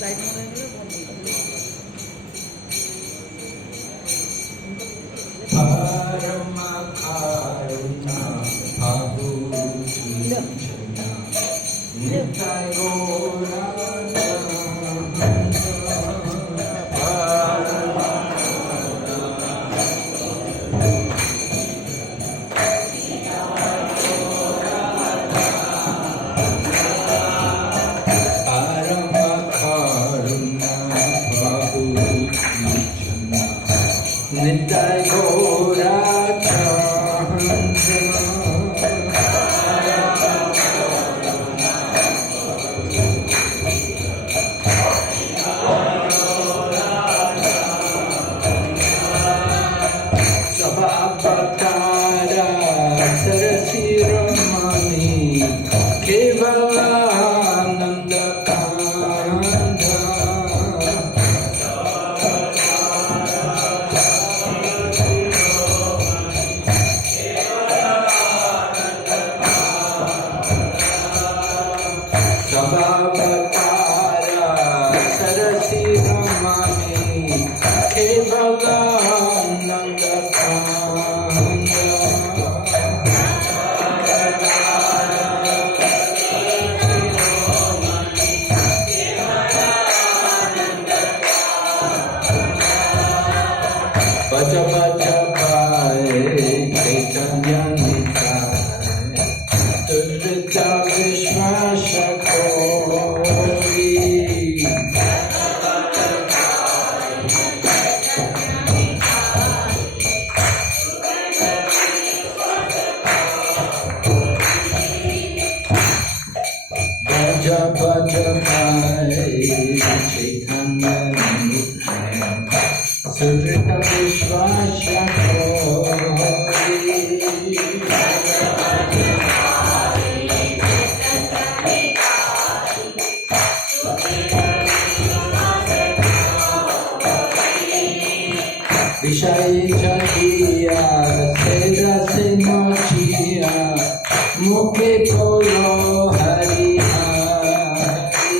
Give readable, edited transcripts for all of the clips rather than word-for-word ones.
Light মনে হয়ে গেলে বন্ধ করতে Nitai Gora Sabapatara Sarasiramani Kevalananda Sabapatara Sarasiramani Kevalananda Baja baja pae Chaitanya Nitai Tudita Vishwasha Kori Baja baja pae Chaitanya Nitai Tudita Vishwasha Kori Vishai Chakiya Seda Sinochiya Mukhe Polo Hari Hari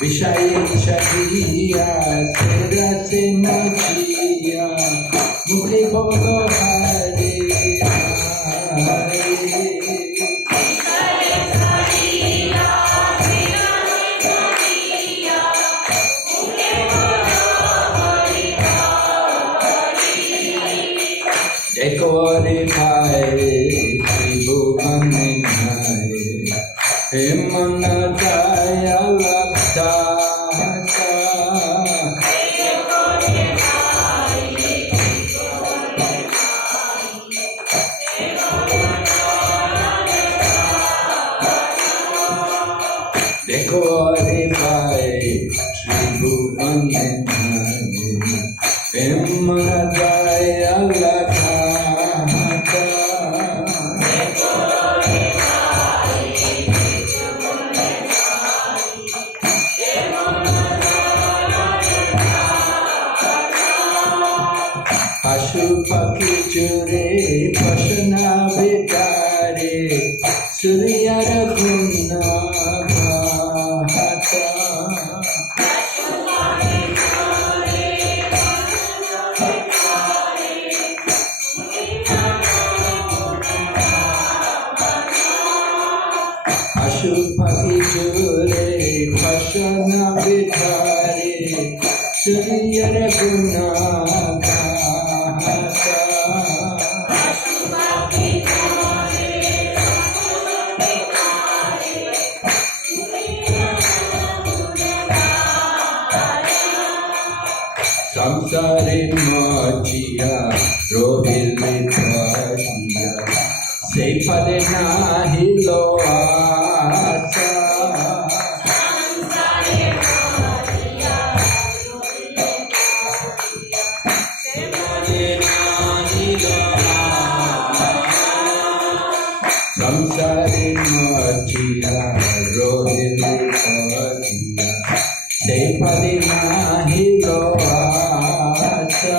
Vishai Chakiya Seda Sinochiya Mukhe Polo Hari Ekore Bhai Tribhuvan Bhai Hemana Jaya Lakta Ekore Bhai Tribhuvan Bhai Hemana Jaya Lakta Ashupaki Chure Pashana Vitare Surya Raghuna Bhata Ashupaki Chure Pashana Vitare Surya Raghuna Samsari Machiya Rohil Vithajiya Sei Pade Nahi Loasa Samsari Machiya Sei Pade Nahi Loasa Samsari Machiya Rohil Vithajiya Sei Pade Nahi Loasa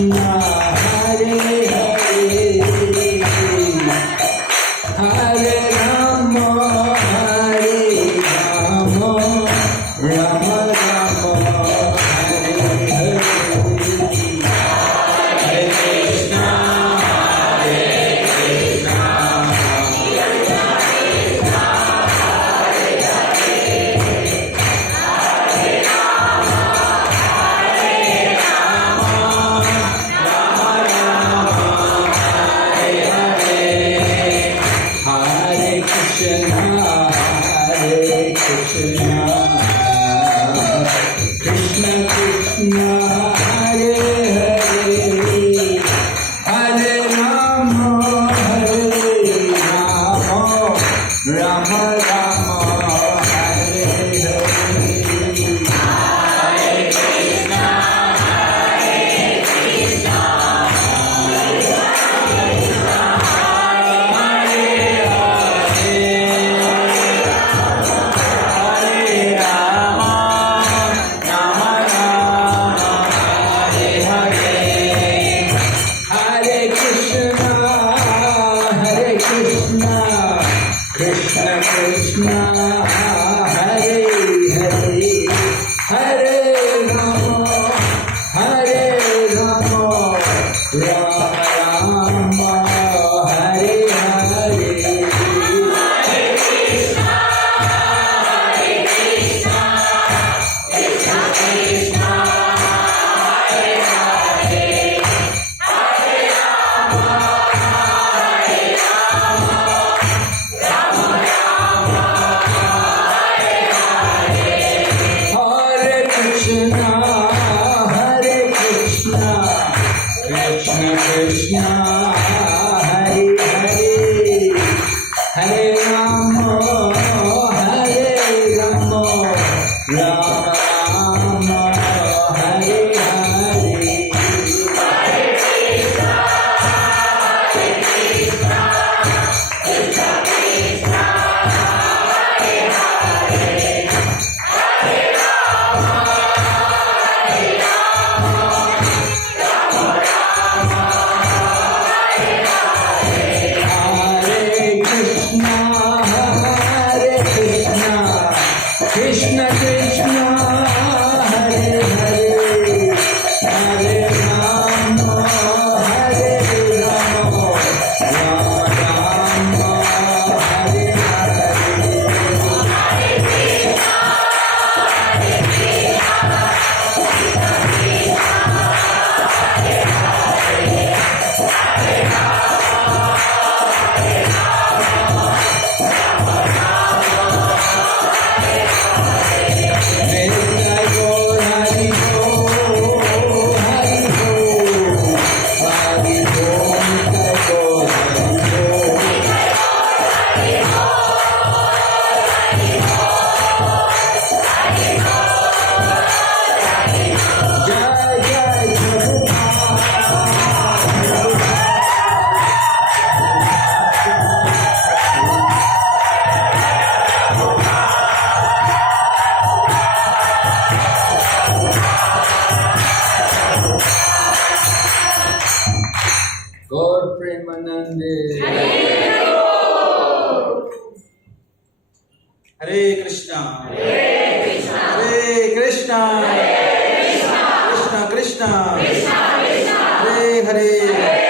Krishna, Hare Hare, Hare Rama, Hare Rama, Rama Rama, Hare Hare, Hare Krishna, Hare Krishna, Hare Krishna, Hare Krishna, Krishna Krishna, Hare Hare, Hare Rama, Hare Rama, Rama Rama, Hare Hare. Hare Krishna, Hare Krishna, Krishna Krishna, Hare Hare, Hare Rama, Hare Rama, Rama Rama, Hare Hare. Hare Krishna, Hare Krishna, Krishna Krishna, Hare Hare, Hare Rama, Hare Rama, Rama Rama, Hare Hare. Hare Krishna, Hare Krishna, Krishna Krishna, Hare Hare, Hare Rama, Hare Rama, Rama Rama, Hare Hare. गौर प्रेमानंदे। हरे कृष्णा हरे कृष्णा कृष्णा कृष्णा हरे हरे हरे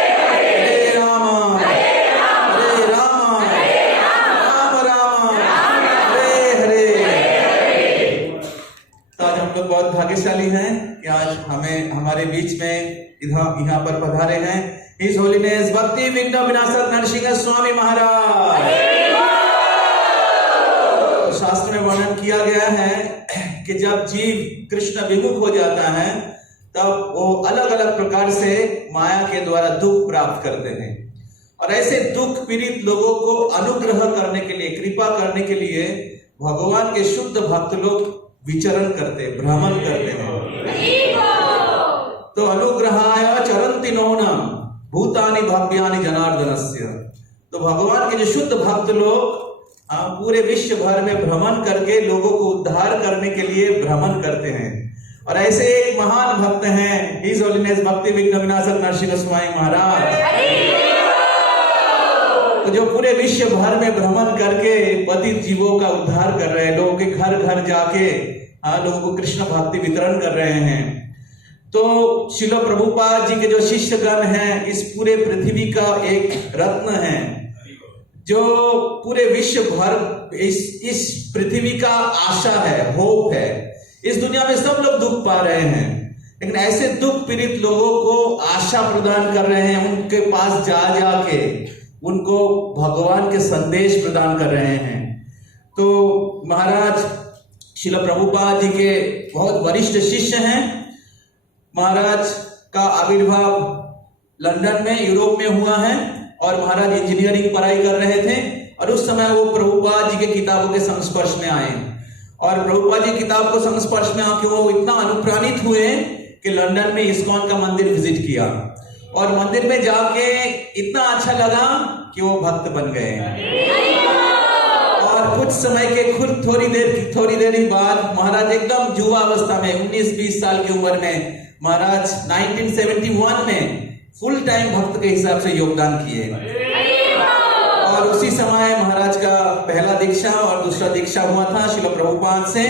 रामा राम राम हरे हरे। तो आज हम लोग बहुत भाग्यशाली हैं कि आज हमें हमारे बीच में यहाँ पर पधारे हैं हिज होलीनेस भक्ति विघ्न विनाशक नरसिंह स्वामी महाराज। तो शास्त्र में वर्णन किया गया है कि जब जीव कृष्ण विमुख हो जाता है तब वो अलग अलग प्रकार से माया के द्वारा दुख प्राप्त करते हैं, और ऐसे दुख पीड़ित लोगों को अनुग्रह करने के लिए, कृपा करने के लिए भगवान के शुद्ध भक्त लोग विचरण करते, भ्रमण करते हैं। तो अनुग्रहाय चरन्ति नौनम भूतानि भव्यानि जनार्दनस्य। तो भगवान के जो शुद्ध भक्त लोग पूरे विश्व भर में भ्रमण करके लोगों को उद्धार करने के लिए भ्रमण करते हैं, और ऐसे एक महान भक्त हैं हिज होलीनेस भक्ति विघ्न विनाशक नरसिंह गोस्वामी महाराज, तो जो पूरे विश्व भर में भ्रमण करके पतित जीवों का उद्धार कर रहे हैं, लोगों के घर घर जाके लोगों को कृष्ण भक्ति वितरण कर रहे हैं। तो श्रील प्रभुपाद जी के जो शिष्यगण हैं इस पूरे पृथ्वी का एक रत्न है, जो पूरे विश्व भर इस पृथ्वी का आशा है, होप है। इस दुनिया में सब लोग दुख पा रहे हैं, लेकिन ऐसे दुख पीड़ित लोगों को आशा प्रदान कर रहे हैं, उनके पास जा जाके उनको भगवान के संदेश प्रदान कर रहे हैं। तो महाराज श्रील प्रभुपाद जी के बहुत वरिष्ठ शिष्य हैं। महाराज का आविर्भाव लंदन में, यूरोप में हुआ है, और महाराज इंजीनियरिंग पढ़ाई कर रहे थे, और उस समय वो प्रभुपाद जी के किताबों के संस्पर्श में आए, और प्रभुपाद जी किताब को संस्पर्श में आके वो इतना अनुप्राणित हुए कि लंदन में इस्कॉन का मंदिर विजिट किया, और मंदिर में जाके इतना अच्छा लगा कि वो भक्त बन गए। और कुछ समय के खुद थोड़ी देर ही बाद महाराज एकदम युवा अवस्था में 19-20 साल की उम्र में महाराज 1971 में फुल टाइम भक्त के हिसाब से योगदान किए, और उसी समय महाराज का पहला दीक्षा और दूसरा दीक्षा हुआ था श्रील प्रभुपाद से,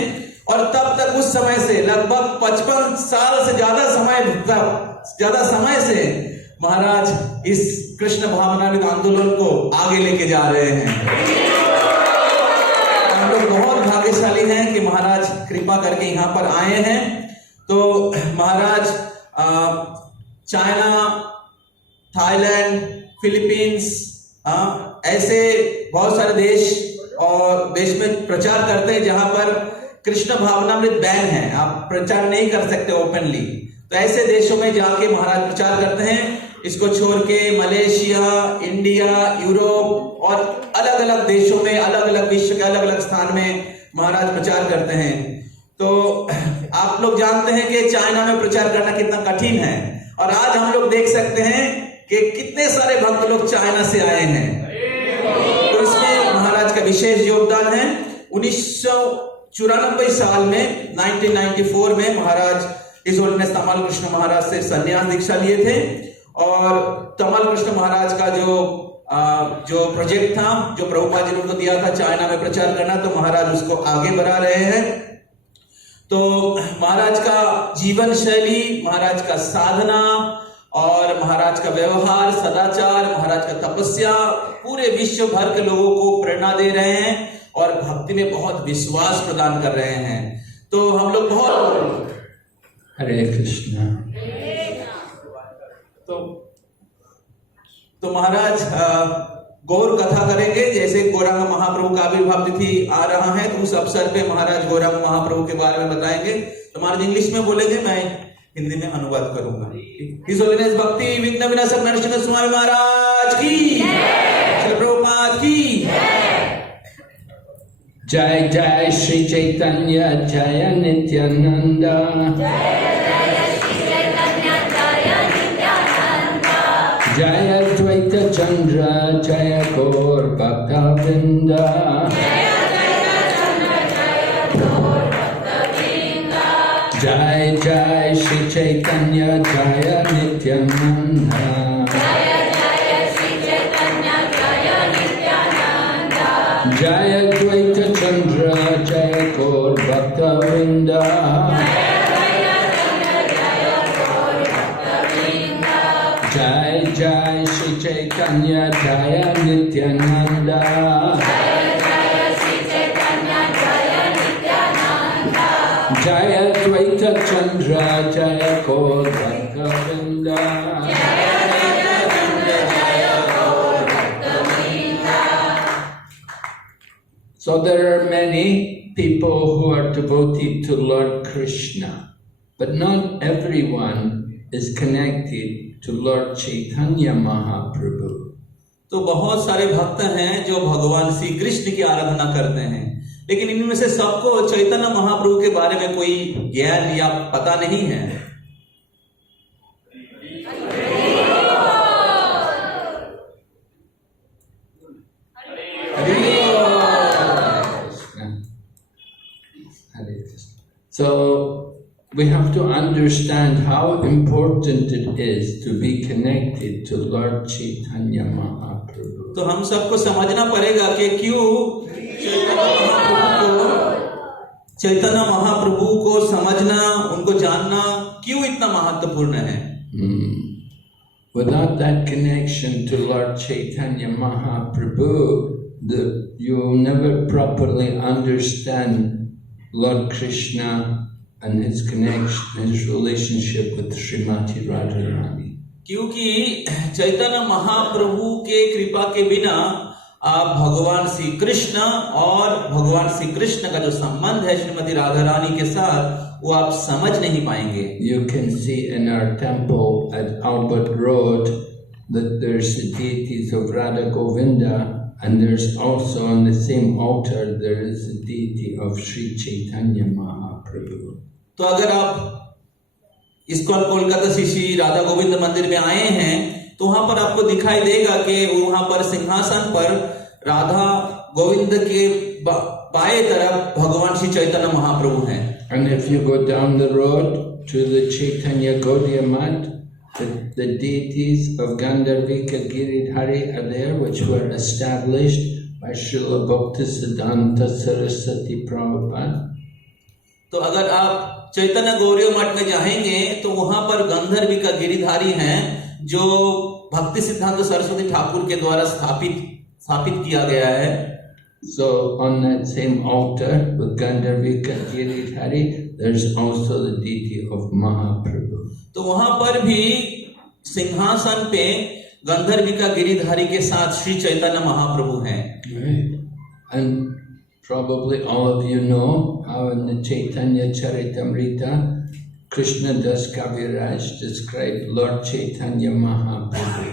और तब तक उस समय से लगभग 55 साल से ज्यादा समय से महाराज इस कृष्ण भावनामृत आंदोलन को आगे लेके जा रहे हैं। हम लोग बहुत भाग्यशाली हैं कि महाराज कृपा करके यहाँ पर आए हैं। तो महाराज चाइना, थाईलैंड, फिलीपींस, ऐसे बहुत सारे देश में प्रचार करते हैं जहां पर कृष्ण भावनामृत बैन है, आप प्रचार नहीं कर सकते ओपनली। तो ऐसे देशों में जाके महाराज प्रचार करते हैं। इसको छोड़ के मलेशिया, इंडिया, यूरोप और अलग अलग देशों में, अलग अलग विश्व के अलग अलग स्थान में महाराज प्रचार करते हैं। तो आप लोग जानते हैं कि चाइना में प्रचार करना कितना कठिन है, और आज हम लोग देख सकते हैं कि कितने सारे भक्त लोग चाइना से आए हैं। तो इसमें महाराज का विशेष योगदान है। 1994 साल में 1994 में महाराज इस होलीनेस तमाल कृष्ण महाराज से संन्यास दीक्षा लिए थे, और तमाल कृष्ण महाराज का जो प्रोजेक्ट था, जो प्रभुपाद जी ने उनको दिया था चाइना में प्रचार करना, तो महाराज उसको आगे बढ़ा रहे हैं। तो महाराज का जीवन शैली, महाराज का साधना और महाराज का व्यवहार, सदाचार, महाराज का तपस्या पूरे विश्व भर के लोगों को प्रेरणा दे रहे हैं और भक्ति में बहुत विश्वास प्रदान कर रहे हैं। तो हम लोग बहुत हरे कृष्णा। तो महाराज गौर कथा करेंगे। जैसे गौरांग महाप्रभु का आविर्भाव तिथि आ रहा है, तो उस अवसर पे महाराज गौरांग महाप्रभु के बारे में बताएंगे। तो महाराज इंग्लिश में बोलेंगे, मैं हिंदी में अनुवाद करूंगा। हिज होलीनेस भक्ति विघ्न विनाशक नरसिंह स्वामी महाराज की, श्री प्रभुपाद की जय। जय श्री चैतन्य जय नित्यानंदा, जय अद्वैत चंद्र जय गौर भक्तवृंदा, जय जय श्री चैतन्य जय नित्यानंदा, जय अद्वैत चंद्र जय गौर भक्तवृंदा, जय जय श्री चैतन्य जय नित्यानंदा, जय अद्वैत चंद्र जय गौर भक्तवृंदा। So there are many people who are devoted to Lord Krishna, but not everyone is connected to Lord Chaitanya Mahaprabhu. तो बहुत सारे भक्त हैं जो भगवान श्री कृष्ण की आराधना करते हैं, लेकिन इनमें से सबको चैतन्य महाप्रभु के बारे में कोई ज्ञान या पता नहीं है। So we have to understand how important it is to be connected to Lord Chaitanya Mahaprabhu. तो हम सबको समझना पड़ेगा कि क्यों चैतन्य महाप्रभु को समझना, उनको जानना क्यों इतना महत्वपूर्ण है। Without that connection to Lord Chaitanya Mahaprabhu, you will never properly understand Lord Krishna and his connection, his relationship with Srimati Radharani. क्योंकि चैतन्य महाप्रभु के कृपा के बिना आप भगवान श्री कृष्ण और भगवान श्री कृष्ण का जो संबंध है श्रीमती राधा रानी के साथ, वो आप समझ नहीं पाएंगे। You can see in our temple at Albert Road that there's the deities of Radha Govinda, and there's also on the same altar there is the deity of Sri Chaitanya Mahaprabhu. तो अगर आप ISKCON Kolkata Shri Radha Govind मंदिर में आए हैं तो वहां पर आपको दिखाई देगा कि वहां पर सिंहासन पर राधा गोविंद के बाएं तरफ भगवान श्री चैतन्य महाप्रभु हैं। And if you go down the road to the Chaitanya Gaudiya Math, the deities of Gandharvika Giridhari are there, which were established by Srila Bhaktisiddhanta Saraswati Prabhupada. तो अगर आप चैतन्य गौरी मठ में जाएंगे तो वहां पर गंधर्विका गिरिधारी हैं जो भक्ति सिद्धांत सरस्वती ठाकुर के द्वारा स्थापित किया गया है। So on that same altar with Gandharvika Giridhari, there's also the deity of Mahaprabhu. तो वहां पर भी सिंहासन पे गंधर्विका गिरिधारी के साथ श्री चैतन्य महाप्रभु हैं। And probably all of you know how in the Chaitanya Charitamrita, Krishna Das Kaviraj described Lord Chaitanya Mahaprabhu.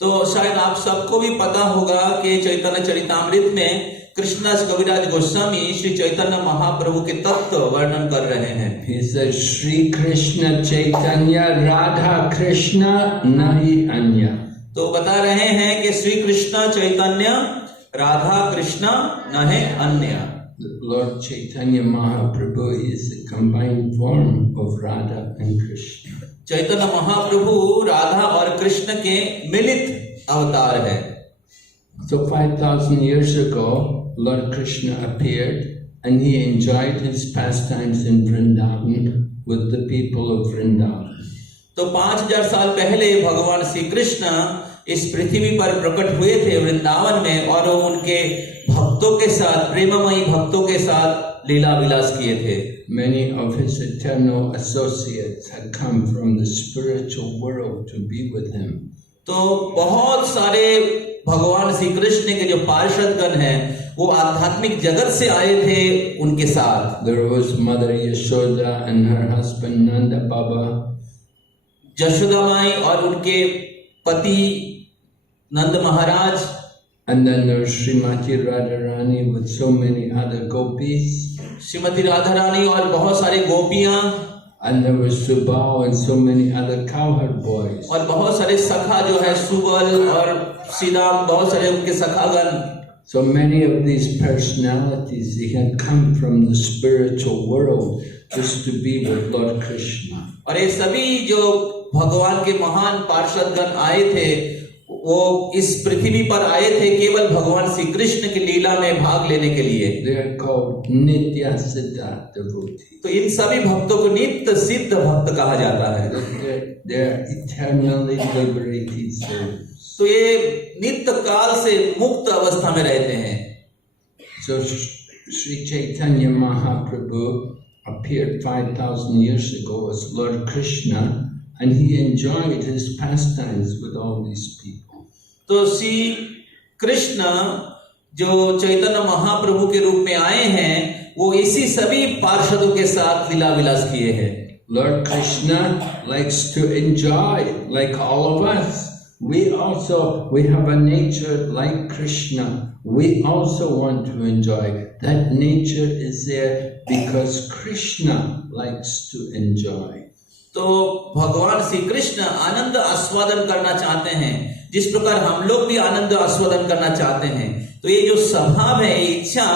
तो शायद आप सबको भी पता होगा कि चैतन्य चरितामृत में कृष्णदास कविराज गोस्वामी श्री चैतन्य महाप्रभु के तत्व वर्णन कर रहे हैं। He says, Shri Krishna Chaitanya Radha Krishna Nahi Anya. तो बता रहे हैं कि श्री कृष्ण चैतन्य राधा कृष्ण न है अन्य। Lord Chaitanya Mahaprabhu is the combined form of Radha and Krishna. Chaitanya Mahaprabhu Radha और कृष्ण के मिलित अवतार है। So 5,000 years ago, Lord Krishna appeared and he enjoyed his pastimes in Vrindavan with the people of Vrindavan. तो 5000 साल पहले भगवान श्री कृष्ण इस पृथ्वी पर प्रकट हुए थे वृंदावन में और उनके भक्तों के साथ, प्रेममयी भक्तों के साथ लीला विलास किए थे। Many of his eternal associates had come from the spiritual world to be with him. तो बहुत सारे भगवान श्री कृष्ण के जो पार्षदगण हैं वो आध्यात्मिक जगत से आए थे उनके साथ। There was Mother Yashoda and her husband Nanda Baba. Yashoda माई और उनके पति नंद महाराज। And then there was Srimati Radharani with so many other gopis. Shrimati Radha Rani और बहुत सारे गोपियां। And there was Subal and so many other cowherd boys. और बहुत सारे सखा जो है सुबल और सीदाम, बहुत सारे उनके सखागण। So many of these personalities, they had come from the spiritual world just to be with Lord Krishna. और ये सभी जो भगवान के महान पार्षदगण आए थे वो इस पृथ्वी पर आए थे केवल भगवान श्री कृष्ण की लीला में भाग लेने के लिए। They are called Nitya Siddha devotees. तो इन सभी भक्तों को नित्य सिद्ध भक्त कहा जाता है। They are eternally liberated souls. तो ये नित्य काल से मुक्त अवस्था में रहते हैं। So Sri Chaitanya Mahaprabhu appeared 5,000 years ago as Lord Krishna, and he enjoyed his pastimes with all these people. तो श्री कृष्ण जो चैतन्य महाप्रभु के रूप में आए हैं वो इसी सभी पार्षदों के साथ लीला विलास किए हैं। Lord Krishna likes to enjoy like all of us. We have a nature like Krishna. We also want to enjoy. That nature is there because Krishna likes to enjoy. तो भगवान श्री कृष्ण आनंद आस्वादन करना चाहते हैं जिस प्रकार हम लोग भी आनंद आस्वादन करना चाहते हैं। तो ये जो स्वभाव है, इच्छा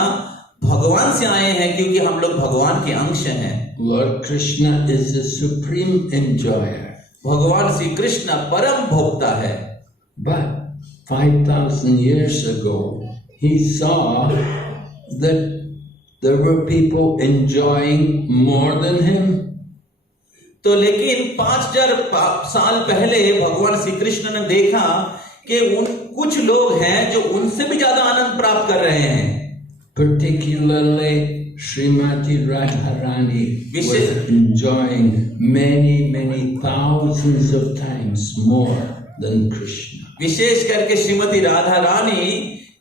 भगवान से आए हैं क्योंकि हम लोग भगवान के अंश हैं। Lord Krishna is the supreme enjoyer. भगवान श्री कृष्ण परम भोक्ता है। But 5,000 years ago, he saw that there were people enjoying more than him. तो लेकिन 5000 साल पहले भगवान श्री कृष्ण ने देखा कि कुछ लोग हैं जो उनसे भी ज्यादा आनंद प्राप्त कर रहे हैं। Particularly, Srimati Radharani was enjoying many thousands of times more than Krishna. विशेष करके श्रीमती राधा रानी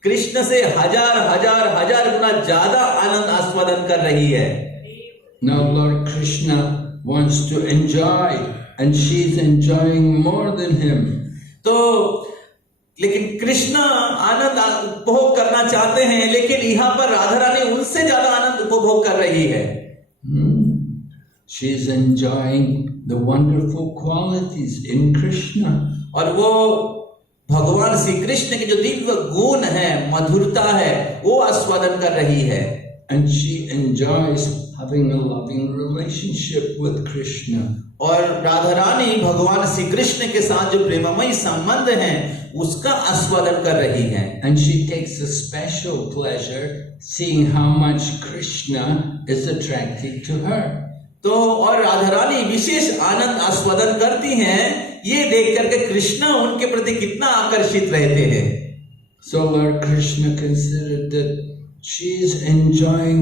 कृष्ण से हजार गुना ज्यादा आनंद आस्वादन कर रही है। Now Lord Krishna wants to enjoy, and she is enjoying more than him. तो लेकिन कृष्ण आनंद उपभोग करना चाहते हैं, लेकिन यहाँ पर राधा रानी उनसे ज्यादा आनंद उपभोग कर रही है। She is enjoying the wonderful qualities in Krishna. और वो भगवान श्री कृष्ण के जो दिव्य गुण है, मधुरता है, वो आस्वादन कर रही है। And she enjoys having a loving relationship with Krishna. और राधा रानी भगवान श्री कृष्ण के साथ जो प्रेममय संबंध है उसका आस्वादन कर रही है। And she takes a special pleasure seeing how much Krishna is attracted to her. तो और राधा रानी विशेष आनंद आस्वादन करती हैं ये देख करके कृष्ण उनके प्रति कितना आकर्षित रहते हैं। So Lord Krishna considered that she is enjoying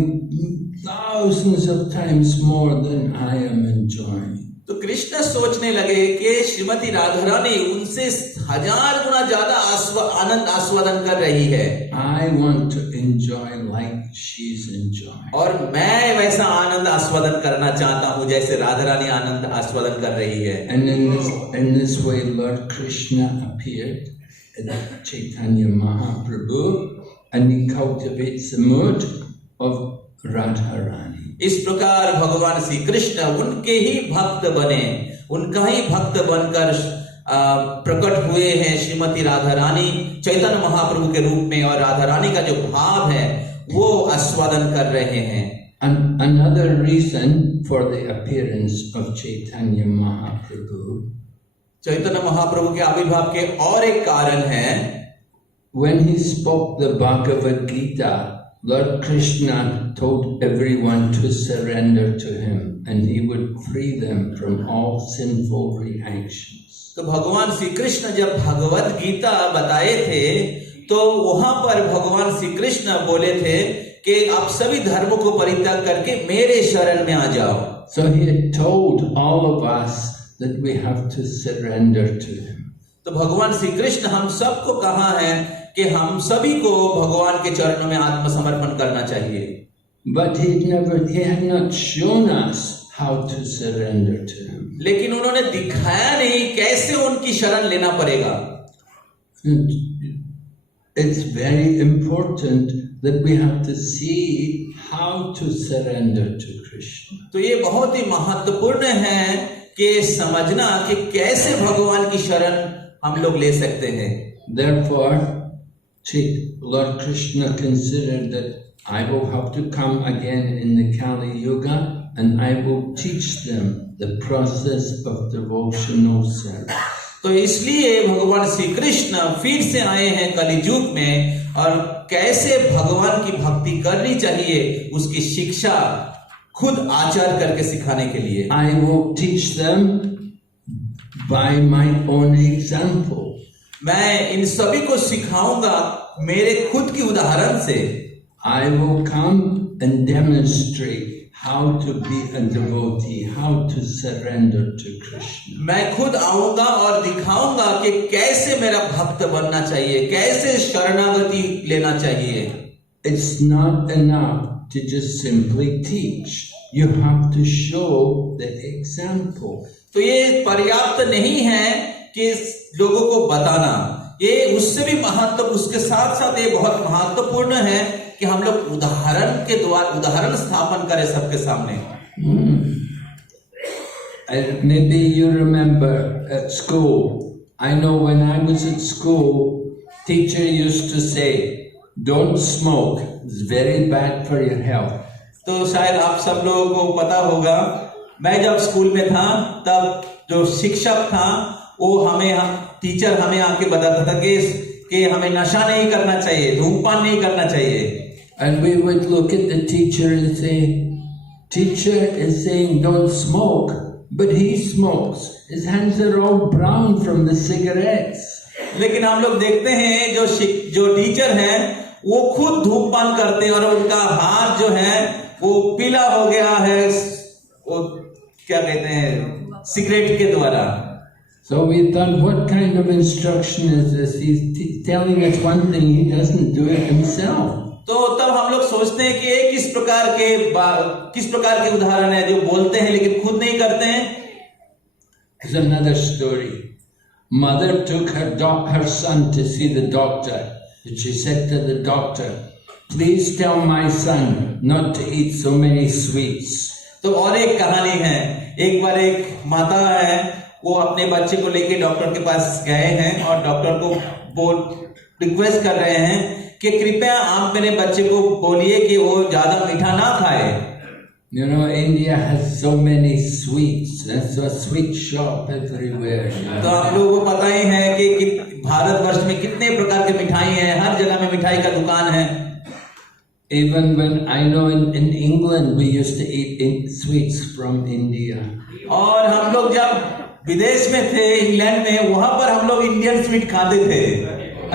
thousands of times more than I am enjoying. तो कृष्ण सोचने लगे कि श्रीमती राधा रानी उनसे 1000 गुना ज्यादा आनंद आस्वादन कर रही है। I want to enjoy like she's enjoying. और मैं वैसा आनंद आस्वादन करना चाहता हूँ जैसे राधा रानी आनंद आस्वादन कर रही है। And in this way Lord Krishna appeared in Chaitanya Mahaprabhu, and he cultivates the mood of Radharani. इस प्रकार भगवान श्री कृष्ण उनके ही भक्त बने, उनका ही भक्त बनकर प्रकट हुए हैं श्रीमती राधा रानी चैतन्य महाप्रभु के रूप में, और राधा रानी का जो भाव है वो आस्वादन कर रहे हैं। And another reason for the appearance of Chaitanya Mahaprabhu, Chaitanya Mahaprabhu के आविर्भाव के और एक कारण है, when he spoke the Bhagavad Gita, Lord Krishna told everyone to surrender to him, and he would free them from all sinful reactions. तो भगवान श्री कृष्ण जब भगवत गीता बताए थे तो वहां पर भगवान श्री कृष्ण बोले थे कि आप सभी धर्मों को परित्याग करके मेरे शरण में आ जाओ। So he had told all of us that we have to surrender to him. तो भगवान श्री कृष्ण हम सबको कहा है कि हम सभी को भगवान के चरणों में आत्मसमर्पण करना चाहिए। But he had not shown us how to surrender to him. लेकिन उन्होंने दिखाया नहीं कैसे उनकी शरण लेना पड़ेगा। It's very important that we have to see how to surrender to Krishna. तो ये बहुत ही महत्वपूर्ण है कि समझना कि कैसे भगवान की शरण हम लोग ले सकते हैं। Therefore, Lord Krishna considered that I will have to come again in the Kali Yuga, and I will teach them the process of devotional service. तो इसलिए भगवान श्री कृष्ण फिर से आए हैं कलियुग में, और कैसे भगवान की भक्ति करनी चाहिए उसकी शिक्षा खुद आचार करके सिखाने के लिए। I will teach them by my own example. मैं इन सभी को सिखाऊंगा मेरे खुद की उदाहरण से। I will come and demonstrate how to be a devotee, how to surrender to Krishna. मैं खुद आऊंगा और दिखाऊंगा कि कैसे मेरा भक्त बनना चाहिए, कैसे शरणागति लेना चाहिए। It's not enough to just simply teach. You have to show the example. तो ये पर्याप्त नहीं है कि लोगों को बताना, ये उससे भी महत्व, उसके साथ साथ ये बहुत महत्वपूर्ण है कि हम लोग उदाहरण के द्वारा उदाहरण स्थापन करें सबके सामने। Maybe you remember at school. I know when I was at school, teacher used to say, don't smoke. It's very bad for your health. तो शायद आप सब लोगों को पता होगा, मैं जब स्कूल में था तब जो शिक्षक था वो टीचर हमें आके बताता था कि हमें नशा नहीं करना चाहिए, धूमपान नहीं करना चाहिए. And we would look at the teacher and say, teacher is saying don't smoke, but he smokes. His hands are all brown from the cigarettes. लेकिन हम लोग देखते हैं जो टीचर हैं वो खुद धूमपान करते हैं और उनका हाथ जो है वो पीला हो गया है, वो क्या कहते हैं, सिगरेट के द्वारा. So we thought, what kind of instruction is this? He's telling us one thing, he doesn't do it himself. तो तब हम लोग सोचते हैं कि ये किस प्रकार के उदाहरण है जो बोलते हैं लेकिन खुद नहीं करते हैं. There's another story. Mother took her son to see the doctor. And she said to the doctor, please tell my son not to eat so many sweets. तो और एक कहानी है. एक बार एक माता है, वो अपने बच्चे को लेके डॉक्टर के पास गए हैं और डॉक्टर को वो रिक्वेस्ट कर रहे हैं कि कृपया आप मेरे बच्चे को बोलिए कि वो ज्यादा मीठा ना खाए. You know, India has so many sweets. There's a sweet shop everywhere. तो आप लोगों को पता ही है कि भारतवर्ष में कितने प्रकार के मिठाई हैं, हर जगह में मिठाई का दुकान है. Even when I know in England we used to eat sweets from India. और हम लोग जब विदेश में थे इंग्लैंड में, वहां पर हम लोग इंडियन स्वीट खाते थे.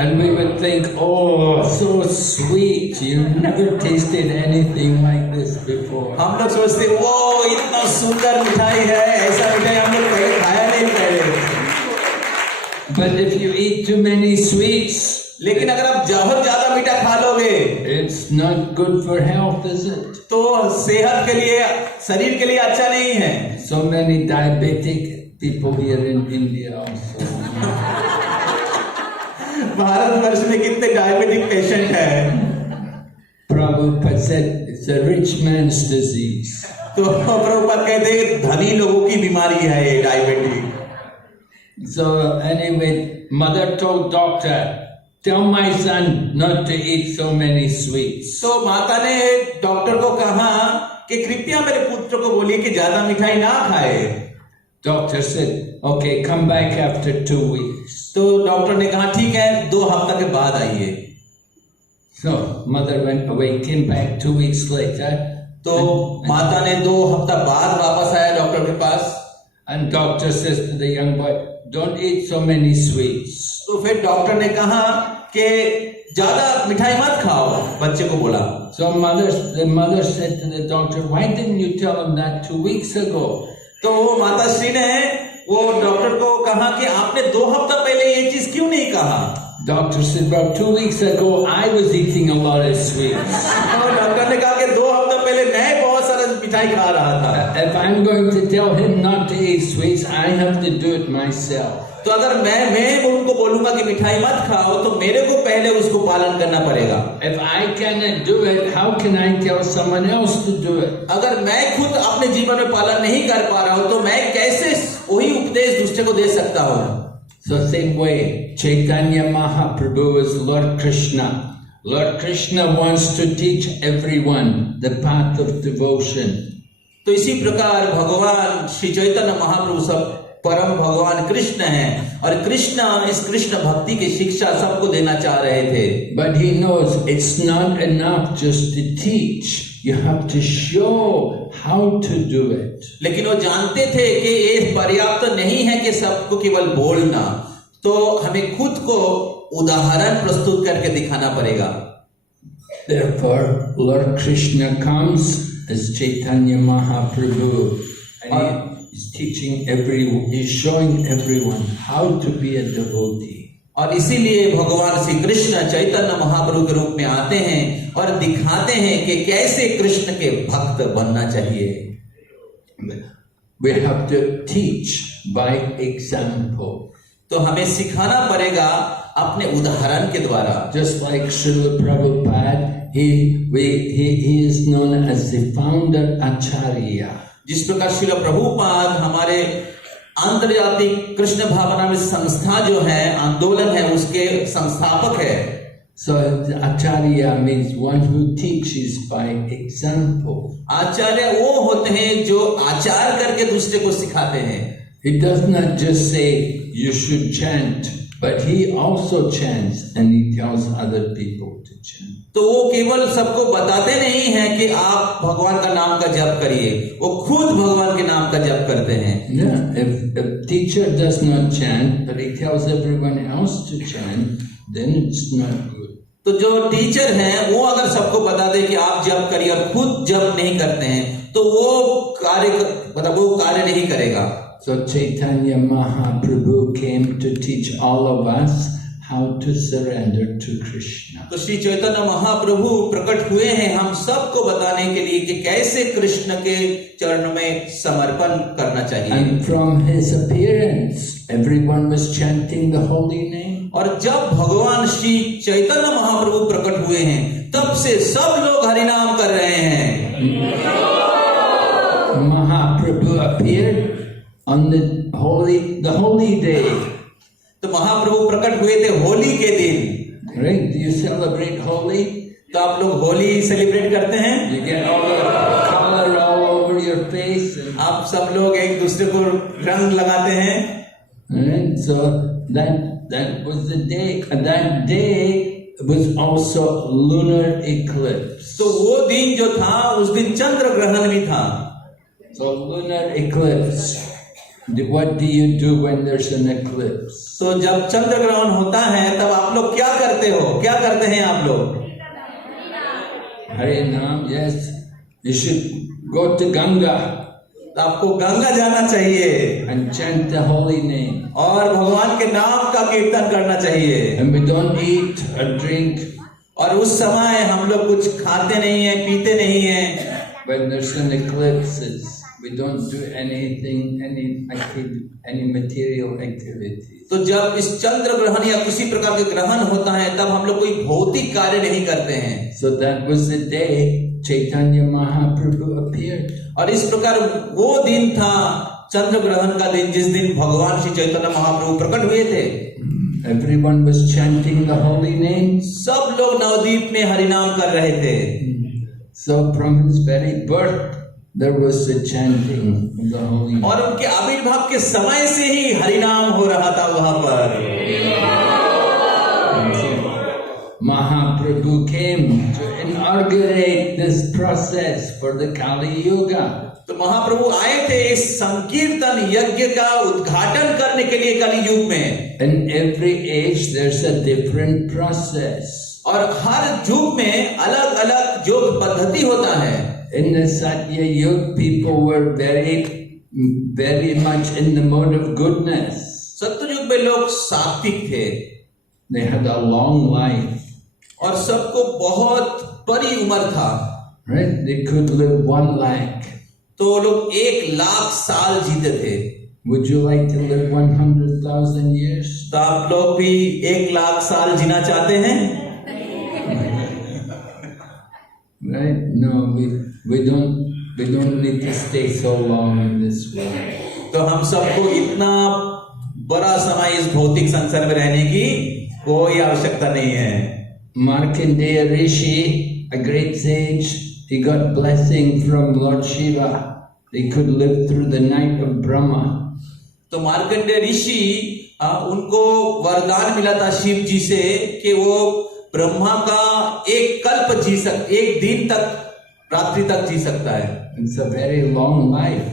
And we would think, oh, so sweet. You've never tasted anything like this before. हम लोग सोचते वो इतना सुंदर मिठाई है, ऐसा मिठाई हम लोग पहले खाया नहीं पहले. But if you eat too many sweets, लेकिन अगर आप बहुत ज्यादा मीठा खा लोगे, it's not good for health, is it? तो सेहत के लिए, शरीर के लिए अच्छा नहीं है. So many diabetic people here in India also. Bharatvarsh में कितने डायबिटिक पेशेंट हैं. Prabhupada said it's a rich man's disease. तो प्रभुपाद कहते हैं धनी लोगों की बीमारी है ये diabetic. So anyway, mother told doctor, tell my son not to eat so many sweets. तो माता ने डॉक्टर को कहा कि कृपया मेरे पुत्र को बोलिए कि ज्यादा मिठाई ना खाए. Doctor said, okay, come back after 2 weeks. तो डॉक्टर ने कहा ठीक है, 2 हफ्ते के बाद आइए. So mother went away, came back 2 weeks later. तो माता ने 2 हफ्ता बाद वापस आया डॉक्टर के पास. And doctor says to the young boy, don't eat so many sweets. तो फिर डॉक्टर ने कहा कि ज्यादा मिठाई मत खाओ, बच्चे को बोला. So the mother said to the doctor, why didn't you tell him that 2 weeks ago? तो माता श्री ने वो डॉक्टर को कहा कि आपने 2 हफ्ता पहले ये चीज क्यों नहीं कहा. Doctor said, well, 2 weeks ago I was eating a lot of sweets. और डॉक्टर ने कहा कि 2 हफ्ता पहले मैं बहुत सारा मिठाई खा रहा था. If I'm going to tell him not to eat sweets, I have to do it myself. तो अगर मैं उनको बोलूंगा कि मिठाई मत खाओ तो मेरे को पहले उसको पालन करना पड़ेगा. If I cannot do it, how can I tell someone else to do it? अगर मैं खुद अपने जीवन में पालन नहीं कर पा रहा हूं तो मैं कैसे वही उपदेश दूसरे को दे सकता हूं. So same way, Chaitanya Mahaprabhu is Lord Krishna. Lord Krishna wants to teach everyone the path of devotion. तो इसी प्रकार भगवान श्री चैतन्य महाप्रभु सब परम भगवान कृष्ण हैं और कृष्ण इस कृष्ण भक्ति की शिक्षा सबको देना चाह रहे थे. But he knows it's not enough just to teach. You have to show how to do it. लेकिन वो जानते थे कि ये पर्याप्त नहीं है कि सबको केवल बोलना, तो हमें खुद को उदाहरण प्रस्तुत करके दिखाना पड़ेगा. Therefore, Lord Krishna comes as Chaitanya Mahaprabhu and he's teaching he's showing everyone how to be a devotee. और इसीलिए भगवान श्री कृष्ण चैतन्य महाप्रभु के रूप में आते हैं और दिखाते हैं कि कैसे कृष्ण के भक्त बनना चाहिए. We have to teach by example. तो हमें सिखाना पड़ेगा अपने उदाहरण के द्वारा. Just like Srila Prabhupada, he is known as the founder Acharya. जिस प्रकार श्रील प्रभुपाद हमारे आंतरजातिक कृष्ण भावना में संस्था जो है, आंदोलन है, उसके संस्थापक है. So Acharya means one who teaches by example. आचार्य वो होते हैं जो आचार करके दूसरे को सिखाते हैं। He does not just say you should chant, but he also chants and he tells other people to chant. तो वो केवल सबको बताते नहीं हैं कि आप भगवान का नाम का जप करिए, वो खुद भगवान के नाम का जप करते हैं। Yeah, if a teacher does not chant, but he tells everyone else to chant, then it's not good. तो जो टीचर हैं वो अगर सबको बता दे कि आप जप करिए और खुद जप नहीं करते हैं तो वो कार्य नहीं करेगा। So Chaitanya Mahaprabhu came to teach all of us how to surrender to Krishna. तो श्री चैतन्य महाप्रभु प्रकट हुए हैं हम सबको बताने के लिए कि कैसे कृष्ण के चरण में समर्पण करना चाहिए। And from his appearance, everyone was chanting the holy name. और जब भगवान श्री चैतन्य महाप्रभु प्रकट हुए हैं तब से सब लोग हरिनाम कर रहे हैं। Mahaprabhu appeared on the holy day. तो महाप्रभु प्रकट हुए थे होली के दिन। Right? Do you celebrate Holi? तो आप लोग होली सेलिब्रेट करते हैं? You get all the color all over your face. आप सब लोग एक दूसरे को रंग लगाते हैं। Right? So that was the day. That day was also lunar eclipse. तो वो दिन जो था उस दिन चंद्र ग्रहण भी था। So lunar eclipse. What do you do when there's an eclipse? तो जब चंद्र ग्रहण होता है तब आप लोग क्या करते हो? क्या करते हैं आप लोग? Hare Nam, yes. You should go to Ganga. तो आपको गंगा जाना चाहिए and chant the holy name. और भगवान के नाम का कीर्तन करना चाहिए। And we don't eat or drink. और उस समय हम लोग कुछ खाते नहीं है, पीते नहीं है। When there's an eclipse, we don't do anything, any material activity. तो जब इस चंद्र ग्रहण या किसी प्रकार के ग्रहण होता है तब हम लोग कोई भौतिक कार्य नहीं करते हैं। So that was the day Chaitanya Mahaprabhu appeared. और इस प्रकार वो दिन था चंद्र ग्रहण का दिन जिस दिन भगवान श्री चैतन्य महाप्रभु प्रकट हुए थे। Everyone was chanting the holy names. सब लोग नवदीप में हरिनाम कर रहे थे। So from his very birth there was the chanting of the holy name. और उनके आविर्भाव के समय से ही हरिनाम हो रहा था वहां पर। Mahaprabhu came to inaugurate this process for the Kali Yuga. तो महाप्रभु आए थे इस संकीर्तन यज्ञ का उद्घाटन करने के लिए कलि युग में। In every age there's a different process. और हर युग में अलग अलग योग पद्धति होता है। In the Satya Yuga, people were very much in the mode of goodness. सत्ययुग में लोग सात्विक थे। They had a long life. और सबको बहुत बड़ी उम्र था। Right? They could live 1 lakh. तो लोग 1 लाख साल जीते थे। Would you like to live 100,000 years? तो आप लोग भी 1 लाख साल जीना चाहते हैं? Right? No, we don't need to stay so long in this world. तो हम सबको इतना बड़ा समय इस भौतिक संसार में रहने की कोई आवश्यकता नहीं है। Markandeya Rishi, a great sage, he got blessing from Lord Shiva. They could live through the night of Brahma. तो मार्कंडेय ऋषि उनको वरदान मिला था शिव जी से कि वो ब्रह्मा का एक कल्प एक दिन तक रात्रि तक जी सकता है। It's a very long life.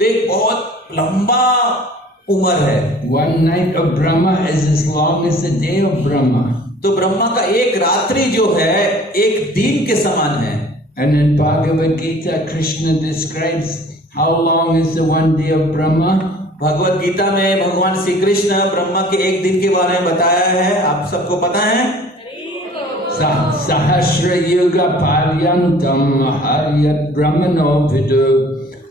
तो एक बहुत लंबा उम्र है। 1 night of Brahma is as long as a day of Brahma. तो ब्रह्मा का एक रात्रि जो है एक दिन के समान है। And in Bhagavad Gita, Krishna describes how long is the 1 day of Brahma. Bhagavad Gita में भगवान श्री कृष्ण ब्रह्मा के एक दिन के बारे में बताया है। आप सबको पता है? Sahasra Yuga Paryantam Haryat Brahmano Vidu.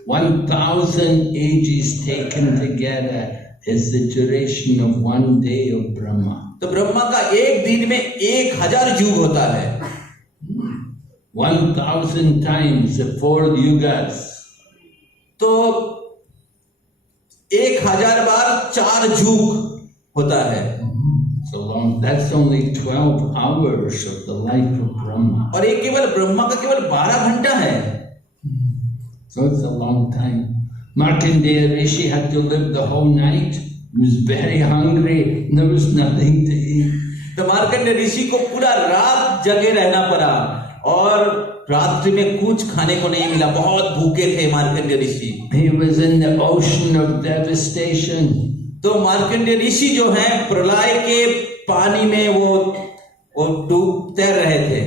1,000 ages taken together is the duration of 1 day of Brahma. तो ब्रह्मा का एक दिन में 1000 युग होता है। 1,000 times the 4 yugas. तो 1000 बार 4 युग होता है। So long. That's only 12 hours of the life of Brahma. और ये केवल ब्रह्मा का केवल 12 घंटा है। So it's a long time. Markandeya Rishi had to live the whole night. He was very hungry. There was nothing to eat. तो मार्कंडेय ऋषि को पूरा रात जगे रहना पड़ा और रात्रि में कुछ खाने को नहीं मिला, बहुत भूखे थे मार्कंडेय ऋषि। He was in the ocean of devastation. तो मार्कंडेय ऋषि जो है प्रलय के पानी में वो डूब तैर रहे थे।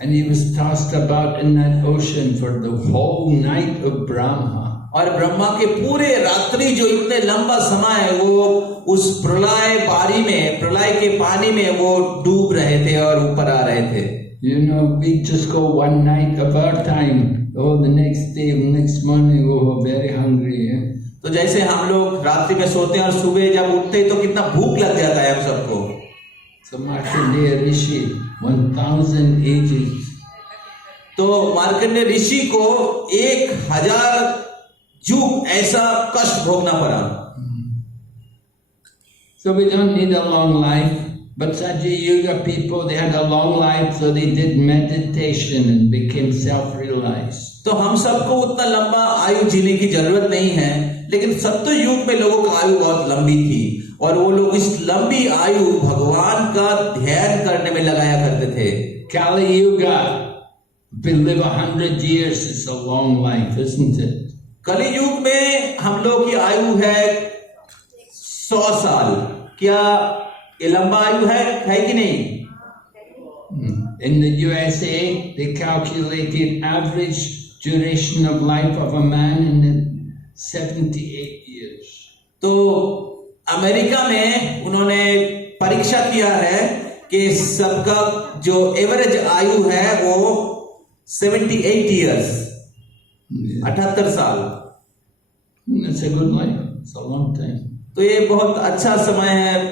And he was tossed about in that ocean for the whole night of Brahma. और ब्रह्मा के पूरे रात्रि जो इतने लंबा समय है वो उस प्रलय बारी में, प्रलय के पानी में वो डूब रहे थे और ऊपर आ रहे थे। You know, we just go one night of our time. Oh, the next day, next morning, oh, very hungry. तो जैसे हम लोग रात्रि में सोते हैं और सुबह जब उठते हैं तो कितना भूख लग जाता है हम सबको। So Markandeya Rishi, 1000 ages. तो मार्कंडेय ऋषि को 1000 युग ऐसा कष्ट भोगना पड़ा। So we don't need a long life, but Satya Yuga people, they had a long life, so they did meditation and became self-realized. तो हम सबको उतना लंबा आयु जीने की जरूरत नहीं है, लेकिन सत्य युग में लोगों की आयु बहुत लंबी थी और वो लोग इस लंबी आयु भगवान का ध्यान करने में लगाया करते थे। Kali Yuga, we live 100 years, it's a long life, isn't it? कलि युग में हम लोग की आयु है 100 साल। क्या ये लंबा आयु है कि नहीं? In the USA, they calculated average duration of life of a man in 78 years. तो अमेरिका में उन्होंने परीक्षा किया है कि सबका जो एवरेज आयु है वो 78 years, 78 साल। It's a good life. It's a long time. तो ये बहुत अच्छा समय है,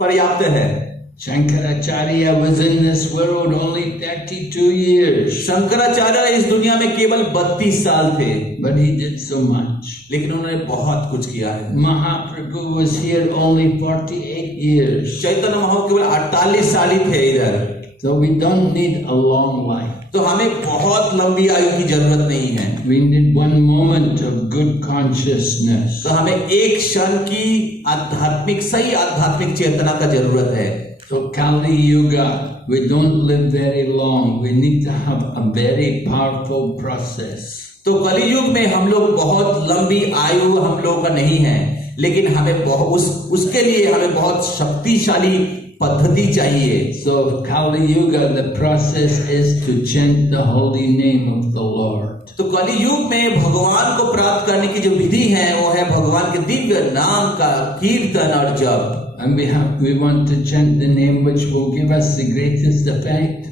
पर्याप्त है। Shankaracharya was in this world only 32 years. Shankaracharya इस दुनिया में केवल 32 साल थे, But he did so much. लेकिन उन्होंने बहुत कुछ किया है। Mahaprabhu was here only 48 years. Chaitanya Mahaprabhu केवल 48 साल ही थे इधर। So we don't need a long life. तो हमें बहुत लंबी आयु की जरूरत नहीं है। We need one moment of good consciousness. तो हमें एक क्षण की आध्यात्मिक, सही आध्यात्मिक चेतना का जरूरत है। So Kali Yuga, we don't live very long. We need to have a very powerful process. तो कलि युग में हम लोग बहुत लंबी आयु हम लोग का नहीं है, लेकिन हमें उसके लिए हमें बहुत शक्तिशाली पद्धति चाहिए। So Kali Yuga, the process is to chant the holy name of the Lord. तो कलि युग में भगवान को प्राप्त करने की जो विधि है वो है भगवान के दिव्य नाम का कीर्तन और जप। And we want to chant the name which will give us the greatest effect.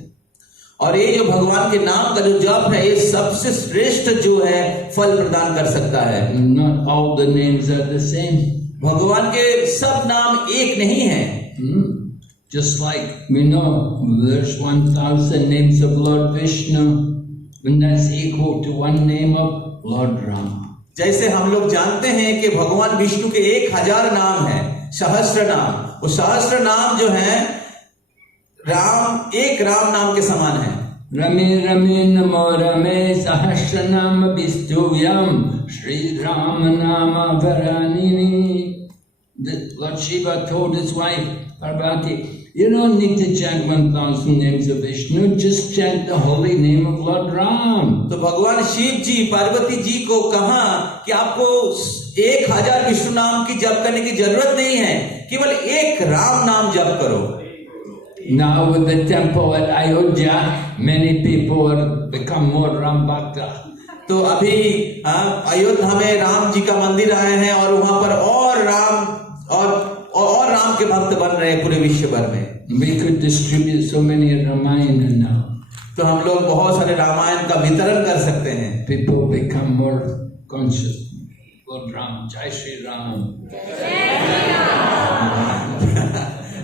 और ये जो भगवान के नाम का जो जप है ये सबसे श्रेष्ठ जो है फल प्रदान कर सकता है। Not all the names are the same. भगवान के सब नाम एक नहीं है। Just like we know there's 1000 names of Lord Vishnu, and that's equal to one name of Lord Rama. जैसे हम लोग जानते हैं कि भगवान विष्णु के 1000 नाम है, सहस्त्र नाम। वो सहस्त्र नाम जो है राम, एक राम नाम के समान है। Rame Rame Namo Rame Sahasra Nama Vistuyam Shri Rama Nama Varanini. Lord Shiva told his wife Parvati, you don't need to chant 1000 names of Vishnu, just chant the holy name of Lord Ram. तो भगवान शिव जी पार्वती जी को कहा कि आपको 1000 विष्णु नाम की जप करने की जरूरत नहीं है, केवल एक राम नाम जप करो। Now with the temple at Ayodhya, many people have become more Ram Bhakta. तो अभी अयोध्या में राम जी का मंदिर आए हैं और वहां पर और राम और राम के भक्त बन रहे हैं पूरे विश्व भर में। We could distribute so many Ramayana now. तो हम लोग बहुत सारे रामायण का वितरण कर सकते हैं। People become more conscious. Lord Ram, Jai Shri Ram.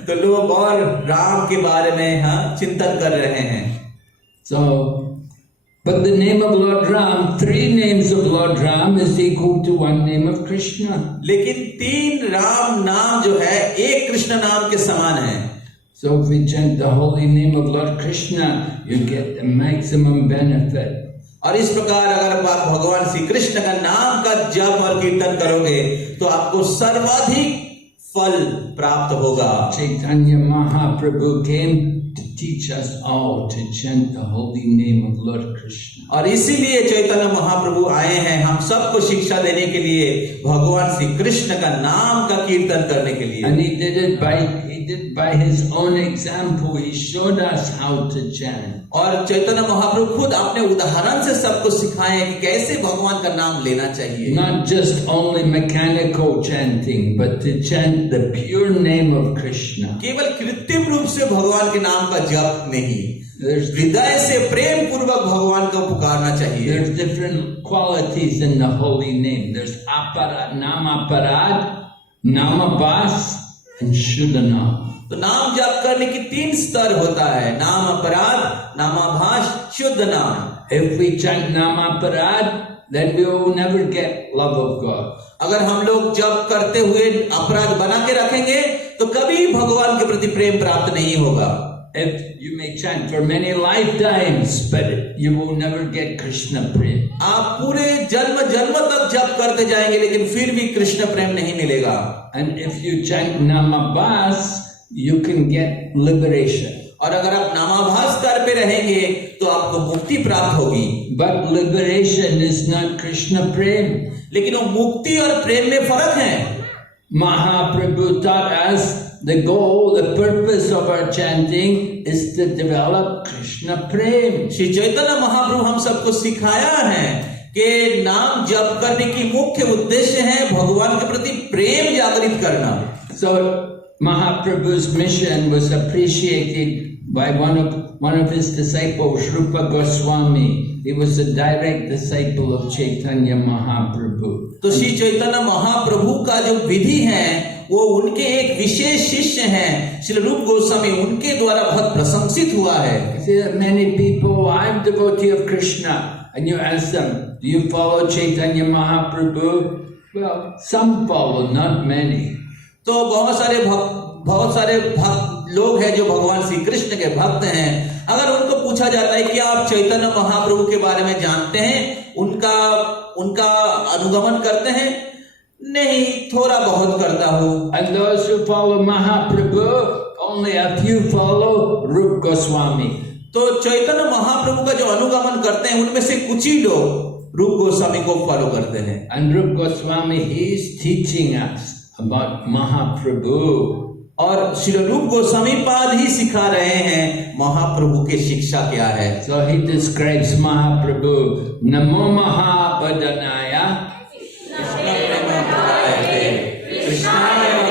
तो लोग और राम के बारे में चिंतन कर रहे हैं। So, but the name of Lord Ram, 3 names of Lord Ram is equal to 1 name of Krishna. लेकिन 3 राम नाम जो है एक कृष्ण कृष्ण नाम के समान है। So if we chant the holy name of Lord Krishna, you get the maximum benefit. और इस प्रकार अगर आप भगवान श्री कृष्ण का नाम का जप और कीर्तन करोगे तो आपको सर्वाधिक फल प्राप्त होगा। Chaitanya Mahaprabhu came to teach us all to chant the holy name of Lord Krishna. और इसीलिए चैतन्य महाप्रभु आए हैं हम सबको शिक्षा देने के लिए, भगवान श्री कृष्ण का नाम का कीर्तन करने के लिए। And he did it by his own example. He showed us how to chant. और चैतन्य महाप्रभु खुद अपने उदाहरण से सबको सिखाए कि कैसे भगवान का नाम लेना चाहिए। Not just only mechanical chanting, but to chant the pure name of Krishna. केवल कृत्रिम रूप से भगवान के नाम का जप नहीं, हृदय से प्रेम पूर्वक भगवान को पुकारना चाहिए। There's different qualities in the holy name. There's namaparad, namabhas, and shuddhanam. तो नाम जप करने की 3 स्तर होता है, नाम अपराध, नामाभास, शुद्ध नाम। If we chant namaparad, then we will never get love of God. अगर हम लोग जप करते हुए अपराध बना के रखेंगे तो कभी भगवान के प्रति प्रेम प्राप्त नहीं होगा। If you may chant for many lifetimes, but you will never get Krishna prem. आप पूरे जन्म जन्म तक जप करते जाएंगे लेकिन फिर भी कृष्ण प्रेम नहीं मिलेगा। And if you chant namabhas, you can get liberation. और अगर आप नामाभास स्तर पे रहेंगे तो आपको मुक्ति प्राप्त होगी। But liberation is not Krishna prem. लेकिन वो मुक्ति और प्रेम में फर्क है। Mahaprabhu taught us the goal, the purpose of our chanting is to develop Krishna prem. Shri Chaitanya Mahaprabhu हम सबको सिखाया है कि नाम जप करने की मुख्य उद्देश्य है भगवान के प्रति प्रेम जागृत करना। So Mahaprabhu's mission was appreciated by one of his disciples, Rupa Goswami. He was a direct disciple of Chaitanya Mahaprabhu. तो श्री चैतन्य महाप्रभु का जो विधि है वो उनके एक विशेष शिष्य हैं, श्री रूप गोस्वामी, उनके द्वारा बहुत प्रशंसित हुआ है। See that many people, I'm devotee of Krishna, and you ask them, do you follow Chaitanya Mahaprabhu? Well, some follow, not many. तो बहुत सारे भक्त लोग हैं जो भगवान श्री कृष्ण के भक्त हैं। अगर उनको पूछा जाता है कि आप चैतन्य महाप्रभु के बारे में जानते हैं, उनका अनुगमन करते हैं? नहीं, थोड़ा बहुत करता हूँ। And those who follow Mahaprabhu, only a few follow Rupa Goswami. तो चैतन्य महाप्रभु का जो अनुगमन करते हैं उनमें से कुछ ही लोग रूप गोस्वामी को फॉलो करते हैं। And Rupa Goswami, he is teaching us about Mahaprabhu. और श्री रूप गोस्वामी पाद ही सिखा रहे हैं महाप्रभु की शिक्षा क्या है। So he describes Mahaprabhu, Namo Mahabadanaya,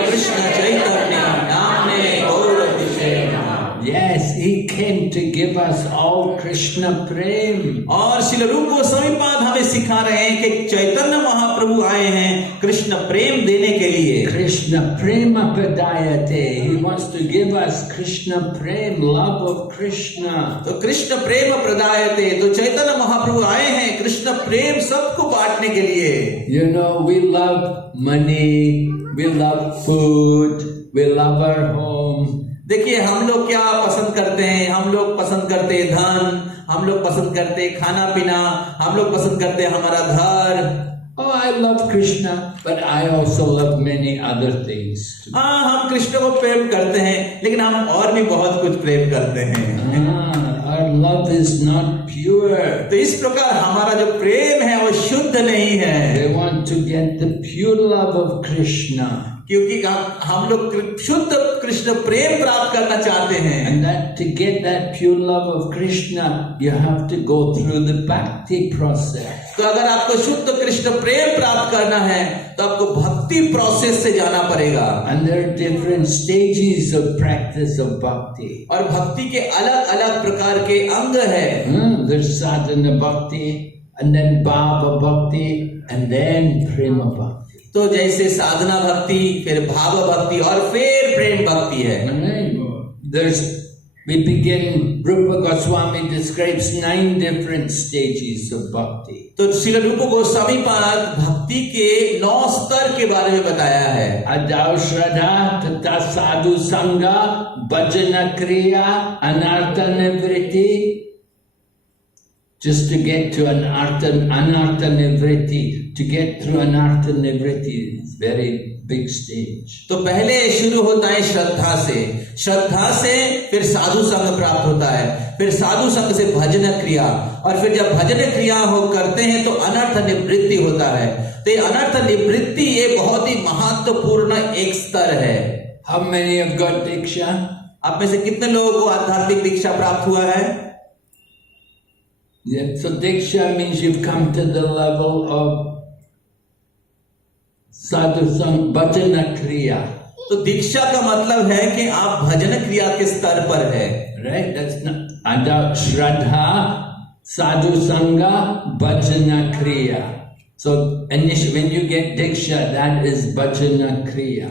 Krishna Chaitanya नामने गौरतिशे नमः। Yes, he came to give us all Krishna prem. और श्री रूप गोस्वामी पाद हमें सिखा रहे हैं कि चैतन्य महाप्रभु आए हैं कृष्ण प्रेम देने के लिए। Krishna prema padayate. He wants to give us Krishna prem, love of Krishna. तो कृष्ण प्रेम प्रदायते, तो चैतन्य महाप्रभु आए हैं कृष्ण प्रेम सबको बांटने के लिए। You know, we love money, we love food, we love our home. देखिए हम लोग क्या पसंद करते हैं, हम लोग पसंद करते हैं धन, हम लोग पसंद करते हैं खाना पीना, हम लोग पसंद करते हैं हमारा घर। Oh, I love Krishna, but I also love many other things. हाँ, हम कृष्ण को प्रेम करते हैं लेकिन हम और भी बहुत कुछ प्रेम करते हैं। Our love is not pure. तो इस प्रकार हमारा जो प्रेम है वो शुद्ध नहीं है। We want to get the pure love of Krishna. क्योंकि हम लोग शुद्ध कृष्ण प्रेम प्राप्त करना चाहते हैं। And that to get that pure love of Krishna, you have to go through the bhakti process. तो अगर आपको शुद्ध कृष्ण प्रेम प्राप्त करना है तो आपको भक्ति प्रोसेस से जाना पड़ेगा। And there are different stages of practice of bhakti. और भक्ति के अलग अलग प्रकार के अंग है। There's sadhana bhakti, and then bhava bhakti, and then prema bhakti. तो जैसे साधना भक्ति, फिर भाव भक्ति और फिर प्रेम भक्ति है। There's We begin, Rupa Goswami describes 9 different stages of bhakti. तो श्रील रूप गोस्वामी पाद भक्ति के 9 स्तर के बारे में बताया है। Adau Shraddha, Tata Sadhu Sangha, Bhajana Kriya, Anartha Nivritti. Just to get to Anartha Nivritti, to get through Anartha Nivritti is very big stage. तो पहले शुरू होता है श्रद्धा से, श्रद्धा से फिर साधु संग प्राप्त होता है, फिर साधु संग से भजन क्रिया, और फिर जब भजन क्रिया हो करते हैं तो अनर्थ निवृत्ति होता है। तो ये अनर्थ निवृत्ति ये बहुत ही महत्वपूर्ण एक स्तर है। How many have got Diksha? आप में से कितने लोगों को आध्यात्मिक दीक्षा प्राप्त हुआ है? Yeah, so Diksha means you've come to the level of Sadhu Sang Bhajana Kriya. तो दीक्षा का मतलब है कि आप भजन क्रिया के स्तर पर है। Right? That's not Ada Shraddha, Sadhu Sangha, Bhajana Kriya. So initially when you get Diksha, that is Bhajana Kriya.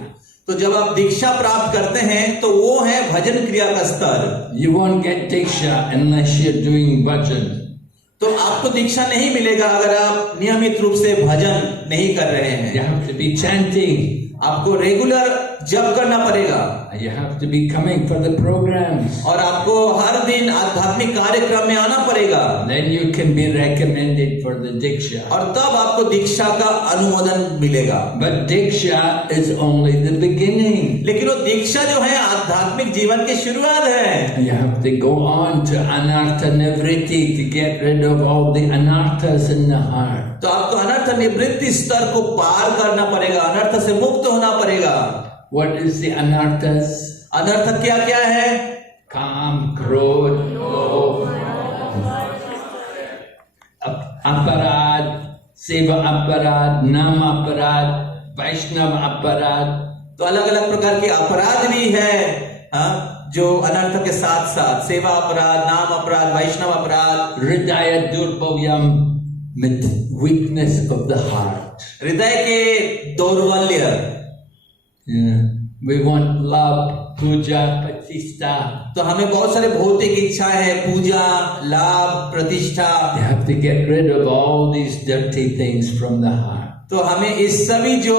तो जब आप दीक्षा प्राप्त करते हैं तो वो है भजन क्रिया का स्तर। You won't get Diksha unless you're doing bhajan. तो आपको दीक्षा नहीं मिलेगा अगर आप नियमित रूप से भजन नहीं कर रहे हैं। You have to be chanting. आपको रेगुलर जप करना पड़ेगा। You have to be coming for the programs. और आपको हर दिन आध्यात्मिक कार्यक्रम में आना पड़ेगा। Then you can be recommended for the Diksha. और तब आपको दीक्षा का अनुमोदन मिलेगा। But Diksha is only the beginning. लेकिन वो दीक्षा जो है आध्यात्मिक जीवन की शुरुआत है। You have to go on to Anartha Nivritti to get rid of all the anarthas in the heart. तो आपको अनर्थ निवृत्ति स्तर को पार करना पड़ेगा, अनर्थ से मुक्त होना पड़ेगा। What is the anarthas? अनर्थ क्या क्या है? Kam, Krodh, Lobh, Aparad, Seva Aparad, Nam Aparad, Vaishnav Aparad. तो अलग अलग प्रकार के अपराध भी है, हाँ, जो अनर्थ के साथ साथ सेवा अपराध, नाम अपराध, वैष्णव अपराध। Hridaya Durpavyam, weakness of the heart. हृदय के दौर्बल्य। Yeah. We want love, puja, pratishtha. तो हमें बहुत सारे भौतिक इच्छा है, पूजा, लाभ, प्रतिष्ठा। You have to get rid of all these dirty things from the heart. तो हमें इस सभी जो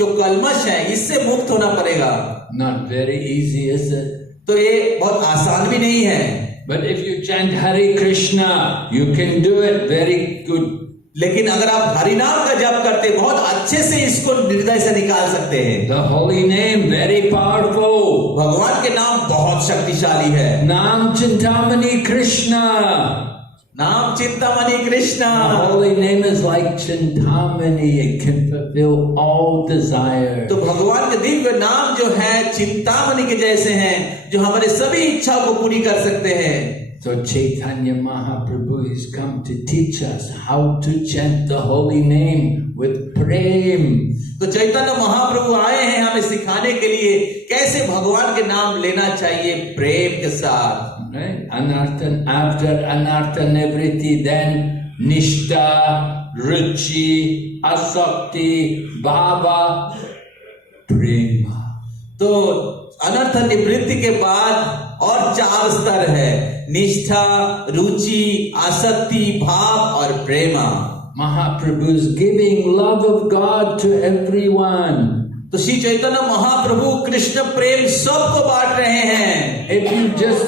कलमश है इससे मुक्त होना पड़ेगा। Not very easy, is it? तो ये बहुत आसान भी नहीं है। But if you chant Hare Krishna, you can do it very good. लेकिन अगर आप हरि नाम का जप करते बहुत अच्छे से इसको हृदय से निकाल सकते हैं। The holy name very powerful. भगवान के नाम बहुत शक्तिशाली है। Nam Chintamani Krishna. नाम Chintamani Krishna. The holy name is like Chintamani. It can fulfill all desire. तो भगवान के दिव्य नाम जो है चिंतामणि के जैसे हैं, जो हमारे सभी इच्छाओं को पूरी कर सकते हैं। So Chaitanya Mahaprabhu has come to teach us how to chant the holy name with prem. तो चैतन्य महाप्रभु आए हैं हमें सिखाने के लिए कैसे भगवान के नाम लेना चाहिए प्रेम के साथ। Right? After Anartha Nivritti, then Nishtha, Ruchi, Asakti, Bhava, Prema. तो अनर्थ निवृत्ति के बाद और 4 स्तर है, निष्ठा, रुचि, आसक्ति, भाव और प्रेमा। Mahaprabhu is giving love of God to everyone. तो श्री चैतन्य महाप्रभु कृष्ण प्रेम सबको बांट रहे हैं। If you just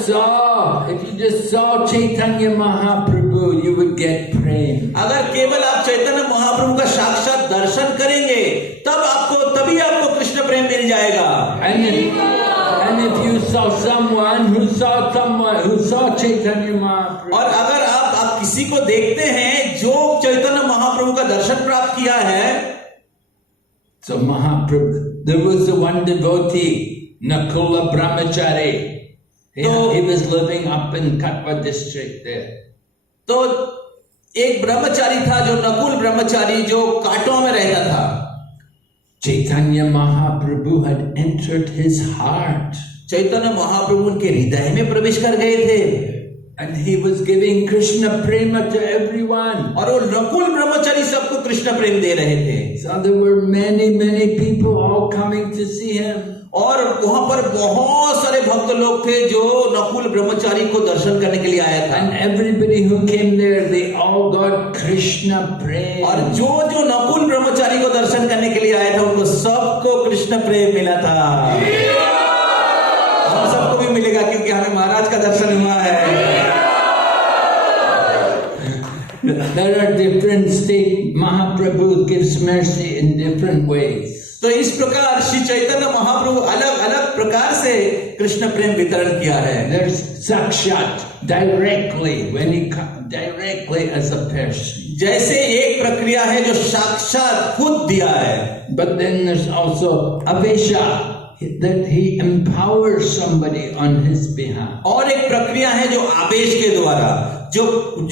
saw Chaitanya Mahaprabhu, you would get prem. अगर केवल आप चैतन्य महाप्रभु का साक्षात दर्शन करेंगे तभी आपको कृष्ण प्रेम मिल जाएगा। And if you saw someone who saw Chaitanya Mahaprabhu, और अगर आप किसी को देखते हैं जो चैतन्य महाप्रभु का दर्शन प्राप्त किया है। So Mahaprabhu, there was a one devotee, Nakula Brahmachari. He was living up in Katwa district there. तो एक ब्रह्मचारी था जो नकुल ब्रह्मचारी जो काटवा में रहता था। Chaitanya Mahaprabhu had entered his heart. Chaitanya Mahaprabhu उनके हृदय में प्रवेश कर गए थे। And he was giving Krishna prema to everyone. और वो नकुल ब्रह्मचारी सबको कृष्ण प्रेम दे रहे थे। So there were many people all coming to see him. और वहां पर बहुत सारे भक्त लोग थे जो नकुल ब्रह्मचारी को दर्शन करने के लिए आया था। And everybody who came there, they all got Krishna prema. और जो नकुल ब्रह्मचारी को दर्शन करने के लिए आया था उनको सबको कृष्ण प्रेम मिला था। हम सबको भी मिलेगा क्योंकि हमें महाराज का दर्शन हुआ है। There are different states. Mahaprabhu gives mercy in different ways. तो इस प्रकार श्री चैतन्य महाप्रभु अलग अलग प्रकार से कृष्ण प्रेम वितरण किया है। There's sakshat, directly, when he directly as a person. जैसे एक प्रक्रिया है जो साक्षात खुद दिया है। But then there's also avesha, that he empowers somebody on his behalf. और एक प्रक्रिया है जो आवेश के द्वारा जो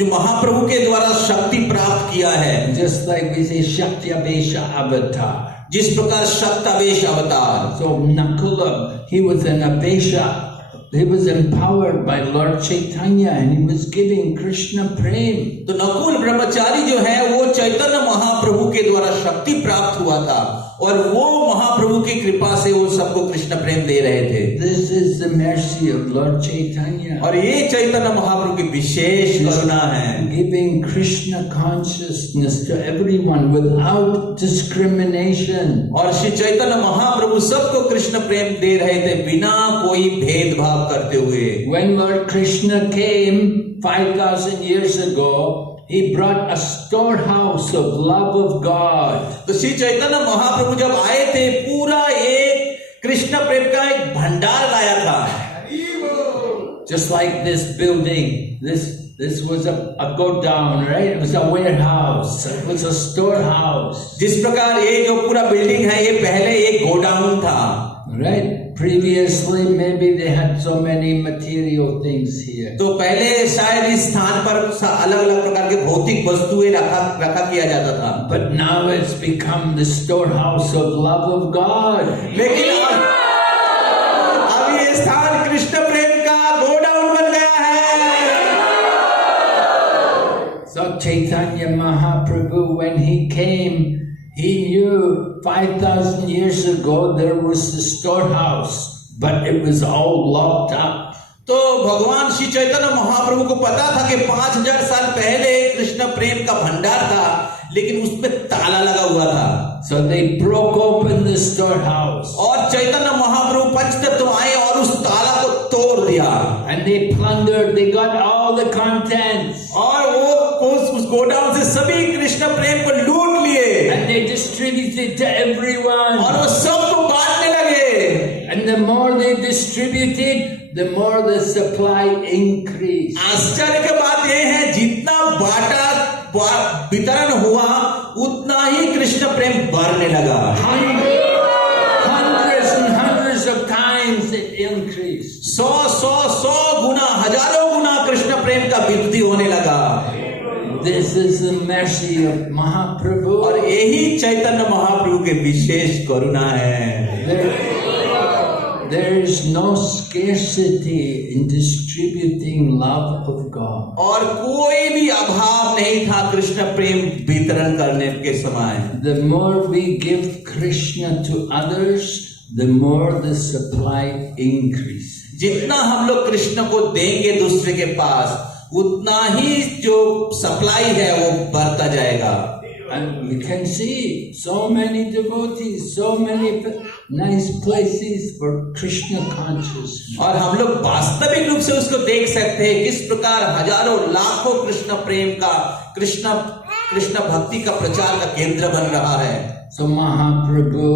महाप्रभु के द्वारा शक्ति प्राप्त किया है। Just like we say Shakti Avesha Avatar. जिस प्रकार शक्तावेश अवतार। So Nakula, he was an Avesha. He was empowered by Lord Chaitanya and he was giving Krishna prem. तो नकुल ब्रह्मचारी जो है वो चैतन्य महाप्रभु के द्वारा शक्ति प्राप्त हुआ था और वो महाप्रभु की कृपा से वो सबको कृष्ण प्रेम दे रहे थे। This is the mercy of Lord Chaitanya. और ये चैतन्य महाप्रभु की विशेष करुणा है। Giving Krishna consciousness to everyone without discrimination. और श्री चैतन्य महाप्रभु सबको कृष्ण प्रेम दे रहे थे बिना कोई भेदभाव करते हुए। When Lord Krishna came 5,000 years ago, he brought a storehouse of love of God. तो श्री चैतन्य महाप्रभु जब आए थे पूरा एक कृष्ण प्रेम का एक भंडार लाया था। Just like this building, this was a go down, right? It was a warehouse. It was a storehouse. जिस प्रकार ये जो पूरा बिल्डिंग है ये पहले एक गोडाउन था, right? Previously, maybe they had so many material things here. तो पहले शायद इस स्थान पर अलग अलग प्रकार के भौतिक वस्तुएं रखा किया जाता था। But now it's become the storehouse of love of God. लेकिन अब ये स्थान कृष्ण प्रेम का गोडाउन बन गया है। So Chaitanya Mahaprabhu, when he came, he knew 5,000 years ago there was the storehouse, but it was all locked up. तो भगवान श्री चैतन्य महाप्रभु को पता था कि 5000 साल पहले कृष्ण प्रेम का भंडार था, लेकिन उसमें ताला लगा हुआ था। So they broke open the storehouse. और चैतन्य महाप्रभु पंचतत्व आए और उस ताला को तोड़ दिया। And they plundered. They got all the contents. और वो उस गोडाउन से सभी कृष्ण प्रेम को लूट लिए। And they distributed to everyone. और वो सबको बांटने लगे। And the more they distributed, the more the supply increased. आश्चर्य की बात यह है जितना बांटा वितरण हुआ उतना ही कृष्ण प्रेम बढ़ने लगा। Hundreds and hundreds of times it increased. 100 गुना, हजारों गुना कृष्ण प्रेम का वृद्धि होने लगा। This is the mercy of Mahaprabhu. और यही चैतन्य महाप्रभु के विशेष करुणा है। There is no scarcity in distributing love of God. और कोई भी अभाव नहीं था कृष्ण प्रेम वितरण करने के समय। The more we give Krishna to others, the more the supply increases. जितना हम लोग कृष्ण को देंगे दूसरे के पास उतना ही जो सप्लाई है वो बढ़ता जाएगा। And we can see so many devotees, so many nice places for Krishna consciousness. और हम लोग वास्तविक रूप से उसको देख सकते हैं किस प्रकार हजारों लाखों कृष्ण प्रेम का कृष्ण भक्ति का प्रचार का केंद्र बन रहा है। So Mahaprabhu,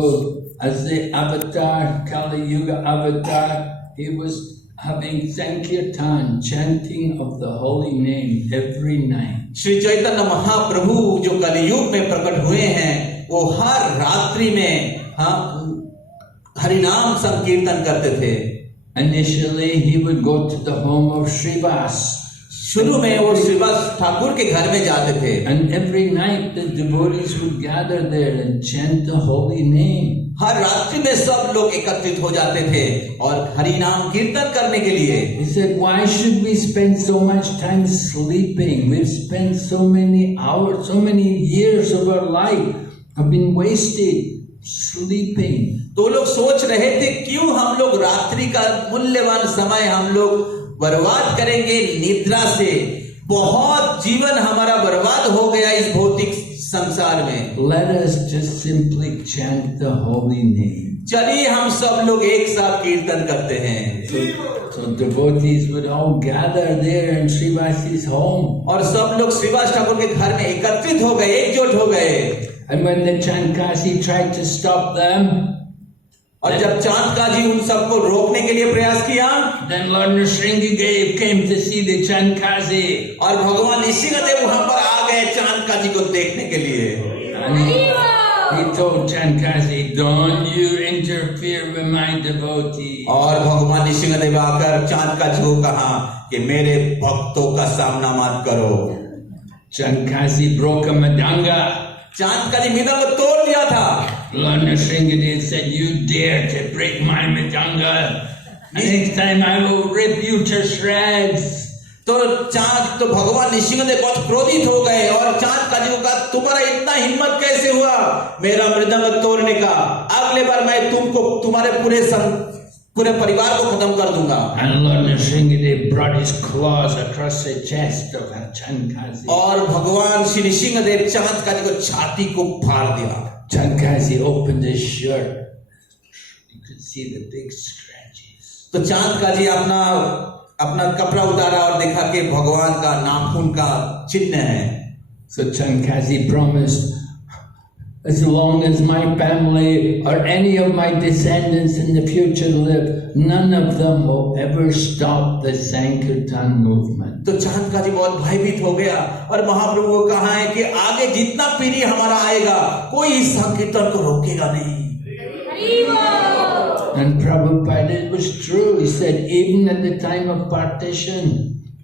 as the avatar, Kali Yuga avatar, he was having Sankirtan, chanting of the holy name every night. Shri Chaitanya Mahaprabhu जो कलियुग में प्रकट हुए हैं वो हर रात्रि में हरिनाम संकीर्तन करते थे। Initially he would go to the home of Srivas. शुरू में वो श्रीवास ठाकुर के घर में जाते थे। And every night the devotees would gather there and chant the holy name. हर रात्रि में सब लोग एकत्रित हो जाते थे और हरि नाम कीर्तन करने के लिए। He said, why should we spend so much time sleeping? We've spent so many hours, so many years of our life have been wasted sleeping. तो लोग सोच रहे थे क्यों हम लोग रात्रि का मूल्यवान समय हम लोग बर्बाद करेंगे निद्रा से। बहुत जीवन हमारा बर्बाद हो गया इस भौतिक संसार में। Let us just simply chant the holy name. चलिए हम सब लोग एक साथ कीर्तन करते हैं। So devotees would all gather there in Srivasi's home. और सब लोग श्रीवास ठाकुर के घर में एकत्रित हो गए, एकजुट हो गए। And when the Chankasi tried to stop them, और जब चांदकाजी उन सबको रोकने के लिए प्रयास किया, then Lord Nrsingadev came to see the Chankasi. और भगवान नृसिंहदेव वहां पर आ गए चांदकाजी को देखने के लिए। And he told Chankasi, don't you interfere with my devotee. और भगवान नृसिंहदेव आकर चांदकाजी को कहा कि मेरे भक्तों का सामना मत करो। Chankasi broke a madanga. चांदकाजी मृदंग तोड़ दिया था। Lord Nrsingadev said, you dare to break my madanga. Next time I will rip you to shreds. तो भगवान नृसिंहदेव बहुत क्रोधित हो गए और चांदकाजी को कहा तुम्हारा इतना हिम्मत कैसे हुआ मेरा मृदंग तोड़ने का। अगले बार मैं तुमको तुम्हारे पूरे परिवार को खत्म कर दूंगा। And Lord Nrsingadev brought his claws across the chest of Chankasi. और भगवान श्री नृसिंहदेव चांदकाजी को छाती को फाड़ दिया। Chankasi opened his shirt. You could see the big scratches. तो चांदकाजी अपना कपड़ा उतारा और देखा कि भगवान का नाखून का चिन्ह है। So Chankasi promised, as long as my family or any of my descendants in the future live, none of them will ever stop the Sankirtan movement. तो चांदकाजी बहुत भयभीत हो गया और महाप्रभु को कहा है कि आगे जितना पीढ़ी हमारा आएगा कोई इस संकीर्तन को रोकेगा नहीं। And Prabhupada, it was true. He said, even at the time of partition,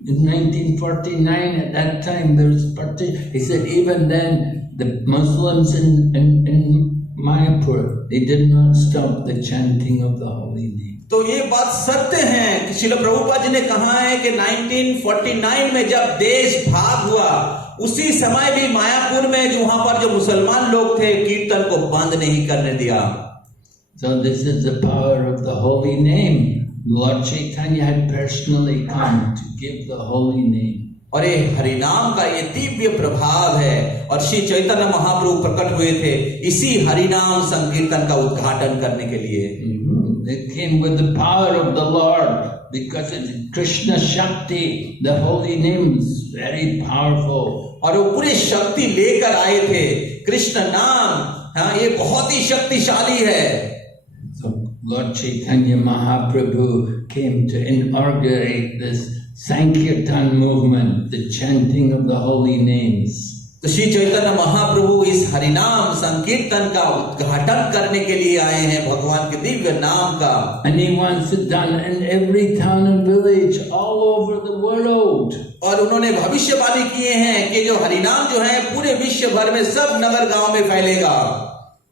in 1949, at that time there was partition. He said, even then, the Muslims in Mayapur, they did not stop the chanting of the holy name. तो ये बात सत्य है कि श्रील प्रभुपाद जी ने कहा है कि 1949 में जब देश भाग हुआ उसी समय भी मायापुर में जो वहां पर जो मुसलमान लोग थे कीर्तन को बंद नहीं करने दिया। So this is the power of the holy name. Lord Chaitanya had personally come to give the holy name. और ये हरिनाम का ये दिव्य प्रभाव है और श्री चैतन्य महाप्रभु प्रकट हुए थे इसी हरिनाम संकीर्तन का उद्घाटन करने के लिए। They came with the power of the Lord because it's Krishna Shakti. The holy name is very powerful. और वो पूरी शक्ति लेकर आए थे। कृष्ण नाम हाँ ये बहुत ही शक्तिशाली है। So Lord Chaitanya Mahaprabhu came to inaugurate this Sankirtan movement, the chanting of the holy names. तो श्री चैतन्य महाप्रभु इस हरिनाम संकीर्तन का उद्घाटन करने के लिए आए हैं भगवान के दिव्य नाम का। And he wants it done in every town and village all over the world. और उन्होंने भविष्यवाणी किए हैं कि जो हरिनाम जो है पूरे विश्व भर में सब नगर गांव में फैलेगा।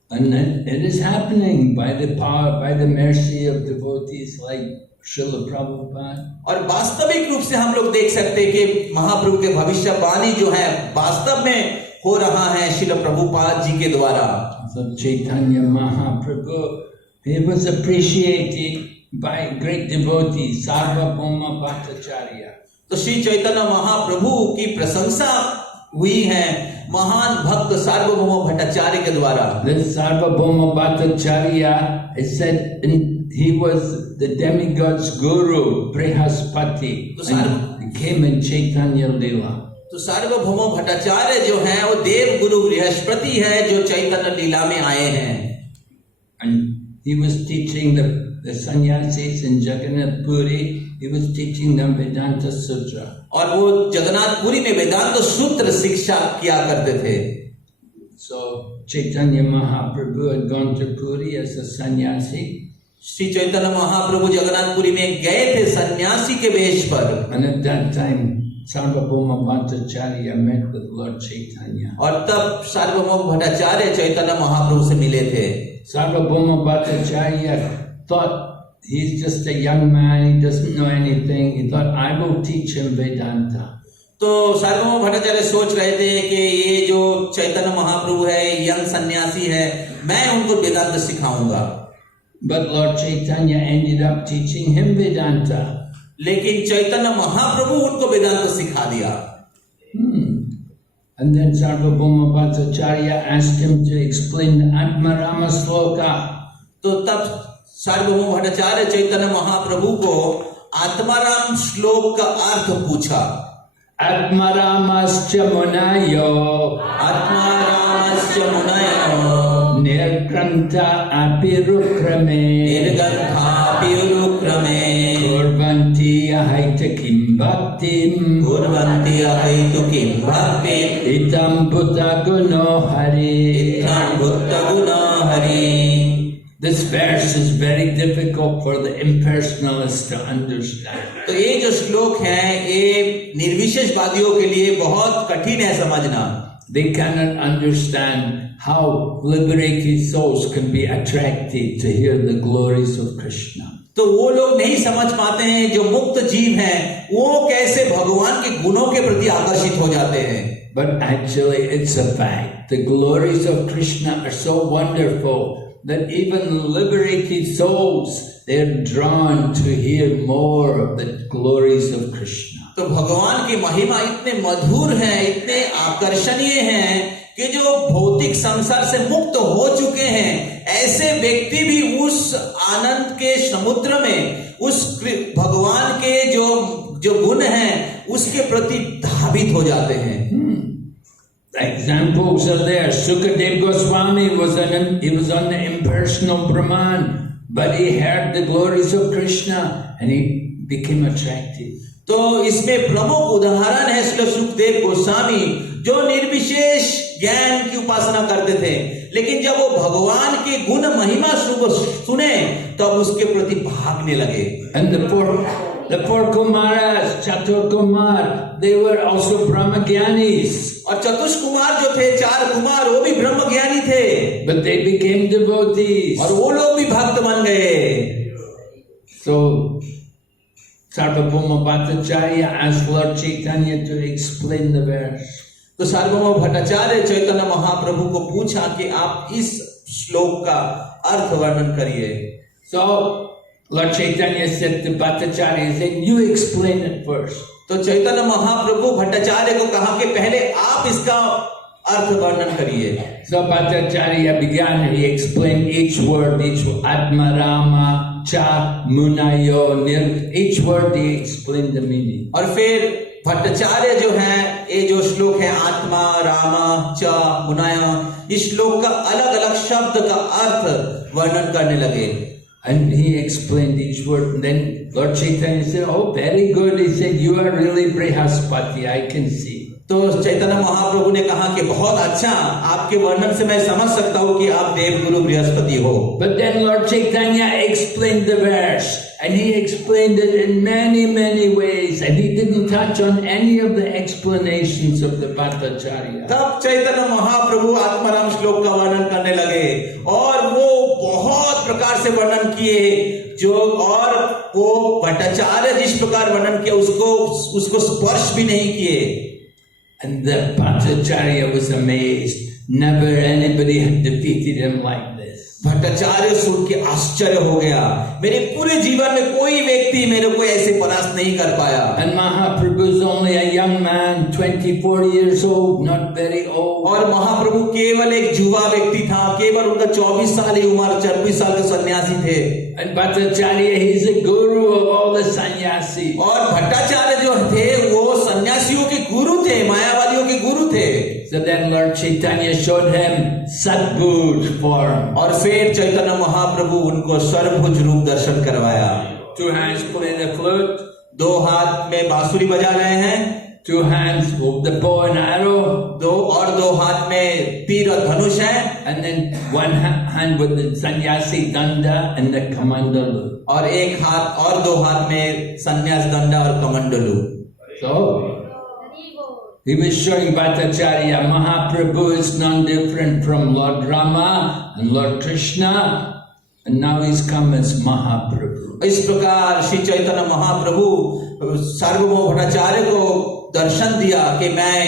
And it is happening by the power, by the mercy of devotees like Srila Prabhupada. और वास्तविक रूप से हम लोग देख सकते हैं कि महाप्रभु के भविष्यवाणी जो है वास्तव में हो रहा है श्रील प्रभुपाद जी के द्वारा। So Chaitanya Mahaprabhu, he was appreciated by great devotees, Sarvabhauma Bhattacharya. तो श्री चैतन्य महाप्रभु की प्रशंसा हुई है महान भक्त सार्वभौम भट्टाचार्य के द्वारा। This Sarvabhauma Bhattacharya is said he was the demigod's guru, Brihaspati, and he came in Chaitanya Leela. तो सार्वभौम भट्टाचार्य जो है वो देव गुरु बृहस्पति है जो चैतन्य लीला में आए हैं। And he was teaching the sannyasis in Jagannath Puri. He was teaching them Vedanta Sutra. और वो जगन्नाथपुरी में वेदांत सूत्र शिक्षा किया करते थे। So Chaitanya Mahaprabhu had gone to Puri as a sannyasi. Shri Chaitanya Mahaprabhu Jagannathpuri में गए थे सन्यासी के वेश पर। And at that time Sarvabhauma Bhattacharya met with Lord Chaitanya. और तब सार्वभौम भट्टाचार्य चैतन्य महाप्रभु से मिले थे। Sarvabhauma Bhattacharya thought he's just a young man, he doesn't know anything. He thought, I will teach him Vedanta. तो सार्वभौम भट्टाचार्य सोच रहे थे कि ये जो चैतन्य महाप्रभु है, यंग सन्यासी है, मैं उनको वेदांत सिखाऊंगा। But Lord Chaitanya ended up teaching him Vedanta. लेकिन चैतन्य महाप्रभु उनको वेदांत सिखा दिया। And then Sarvabhauma Bhattacharya asked him to explain the Atmarama Sloka. तो तब सार्वभौम भट्टाचार्य चैतन्य महाप्रभु को आत्माराम श्लोक का अर्थ पूछा। Atmaramascha munayo आत्मारामस्य मुनयो nirgrantha apirukrame निर्गंथापिरुक्रमे kurvanti ahaitakim bhaktim कुर्वन्ति अहैतुकीं भक्तिं itam buddha guno hari. इत्थं बुद्धगुणो Hari. This verse is very difficult for the impersonalists to understand. तो ये जो श्लोक है ये निर्विशेषवादियों के लिए बहुत कठिन है समझना। They cannot understand how liberated souls can be attracted to hear the glories of Krishna. तो वो लोग नहीं समझ पाते हैं जो मुक्त जीव हैं वो कैसे भगवान के गुणों के प्रति आकर्षित हो जाते हैं। But actually it's a fact. The glories of Krishna are so wonderful that even liberated souls, they're drawn to hear more of the glories of Krishna. तो भगवान की महिमा इतने मधुर है, इतने आकर्षणीय हैं कि जो भौतिक संसार से मुक्त हो चुके हैं ऐसे व्यक्ति भी उस आनंद के समुद्र में उस भगवान के जो गुण हैं उसके प्रति धावित हो जाते हैं। Examples are there. Sukadev Goswami was on the impersonal Brahman, but he heard the glories of Krishna and he became attracted. तो इसमें प्रमुख उदाहरण है श्री सुखदेव गोस्वामी जो निर्विशेष ज्ञान की उपासना करते थे, लेकिन जब वो भगवान के गुण महिमा सुने तब उसके प्रति भागने लगे। And the four Kumaras, Chatur Kumar, they were also Brahmagyanis. और चतुष कुमार जो थे, चार कुमार, वो भी ब्रह्म ज्ञानी थे। But they became devotees. और वो लोग भी भक्त बन गए। So Sarvabhauma Bhattacharya asked Lord Chaitanya to explain the verse. तो सार्वभौम भट्टाचार्य चैतन्य महाप्रभु को पूछा कि आप इस श्लोक का अर्थ वर्णन करिए। So Lord Chaitanya said to Bhattacharya, he said, you explain it first. तो चैतन्य महाप्रभु भट्टाचार्य को कहा कि पहले आप इसका अर्थ वर्णन करिए। So Bhattacharya began, he explained each word, Atma Rama, Cha, Munayo, Nir, each word he explained the meaning. और फिर भट्टाचार्य जो है ये जो श्लोक है आत्मा रामा च मुनाया, इस श्लोक का अलग अलग शब्द का अर्थ वर्णन करने लगे। And he explained each word. And then Lord Chaitanya said, oh, very good. He said, you are really Brihaspati, I can see. तो चैतन्य महाप्रभु ने कहा कि बहुत अच्छा, आपके वर्णन से मैं समझ सकता हूँ कि आप देवगुरु बृहस्पति हो। But then Lord Chaitanya explained the verse, and he explained it in many, many ways, and he didn't touch on any of the explanations of the Bhattacharya. तब चैतन्य महाप्रभु आत्माराम श्लोक का वर्णन करने लगे और वो बहुत प्रकार से वर्णन किए जो, और वो भट्टाचार्य जिस प्रकार वर्णन किया उसको स्पर्श भी नहीं किए। And the Bhattacharya was amazed. Never anybody had defeated him like this. Bhattacharya सुन के आश्चर्य हो गया, मेरे पूरे जीवन में कोई व्यक्ति मेरे को ऐसे परास्त नहीं कर पाया। And Mahaprabhu is only a young man, 24 years old, not very old. और महाप्रभु केवल एक युवा व्यक्ति था, केवल उनका 24 साल ही उम्र, 24 साल के सन्यासी थे। And Bhattacharya, he is a guru of all the sannyasis. और भट्टाचार्य जो थे वो सन्यासियों के गुरु थे, मायावादियों के गुरु थे। So then Lord Chaitanya showed him Sadbhuj form. और फिर चैतन्य महाप्रभु उनको सर्वभुज रूप दर्शन करवाया। 2 hands playing the flute, 2 हाथ में बांसुरी बजा रहे हैं, 2 hands with the bow and arrow, 2 हाथ में तीर और धनुष है, and then 1 hand with the sannyasi danda and the kamandalu. और 1 हाथ और 2 हाथ में संन्यास दंडा और कमंडलू। So He was showing Bhattacharya Mahaprabhu is none different from Lord Rama and Lord Krishna, and now he's come as Mahaprabhu. इस प्रकार श्री चैतन्य महाप्रभु सार्वभौम भट्टाचार्य को दर्शन दिया कि मैं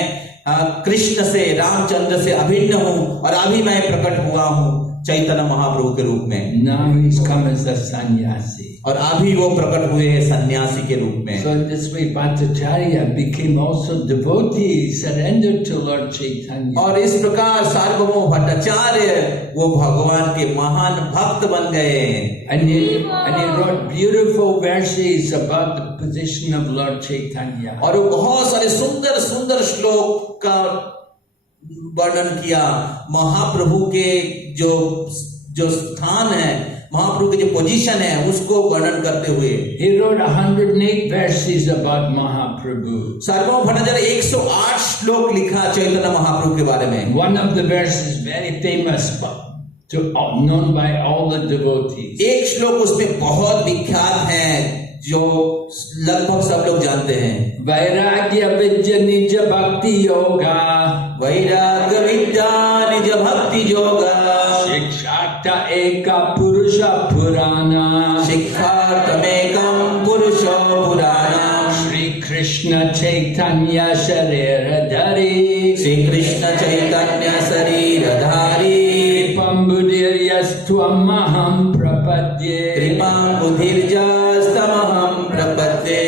कृष्ण से, रामचंद्र से अभिन्न हूँ और अभी मैं प्रकट हुआ हूँ चैतन्य महाप्रभु के रूप में। Now he's come as a sannyasi. और अभी वो प्रकट हुए हैं सन्यासी के रूप में। So in this way Bhattacharya became also devotee, surrendered to Lord Chaitanya. और इस प्रकार सार्वभौम भट्टाचार्य वो भगवान के महान भक्त बन गए। And he wrote beautiful verses about the position of Lord Chaitanya. और वो बहुत सारे सुंदर सुंदर श्लोक का वर्णन किया महाप्रभु के जो स्थान है, महाप्रभु की जो पोजीशन है उसको वर्णन करते हुए। He wrote 108 verses about Mahaprabhu. सार्वभौम भट्टाचार्य 108 श्लोक लिखा चैतन्य महाप्रभु के बारे में। One of the verses very famous, known by all the devotees. एक श्लोक उसमें बहुत विख्यात है जो लगभग सब लोग जानते हैं। वैराग्य विद्या निज भक्ति योगा, वैराग्य विद्या निज भक्ति योगा, शिक्षार्थ एक पुरुष पुराना, शिक्षार्थमेकं पुरुषो पुराना, श्री कृष्ण चैतन्य शरीरधारी, श्री कृष्ण चैतन्य शरीरधारी, कृपां बुद्धिर्यस्त्वमहं प्रपद्ये, कृपां बुद्धिर्यस्त्वमहं प्रपद्ये।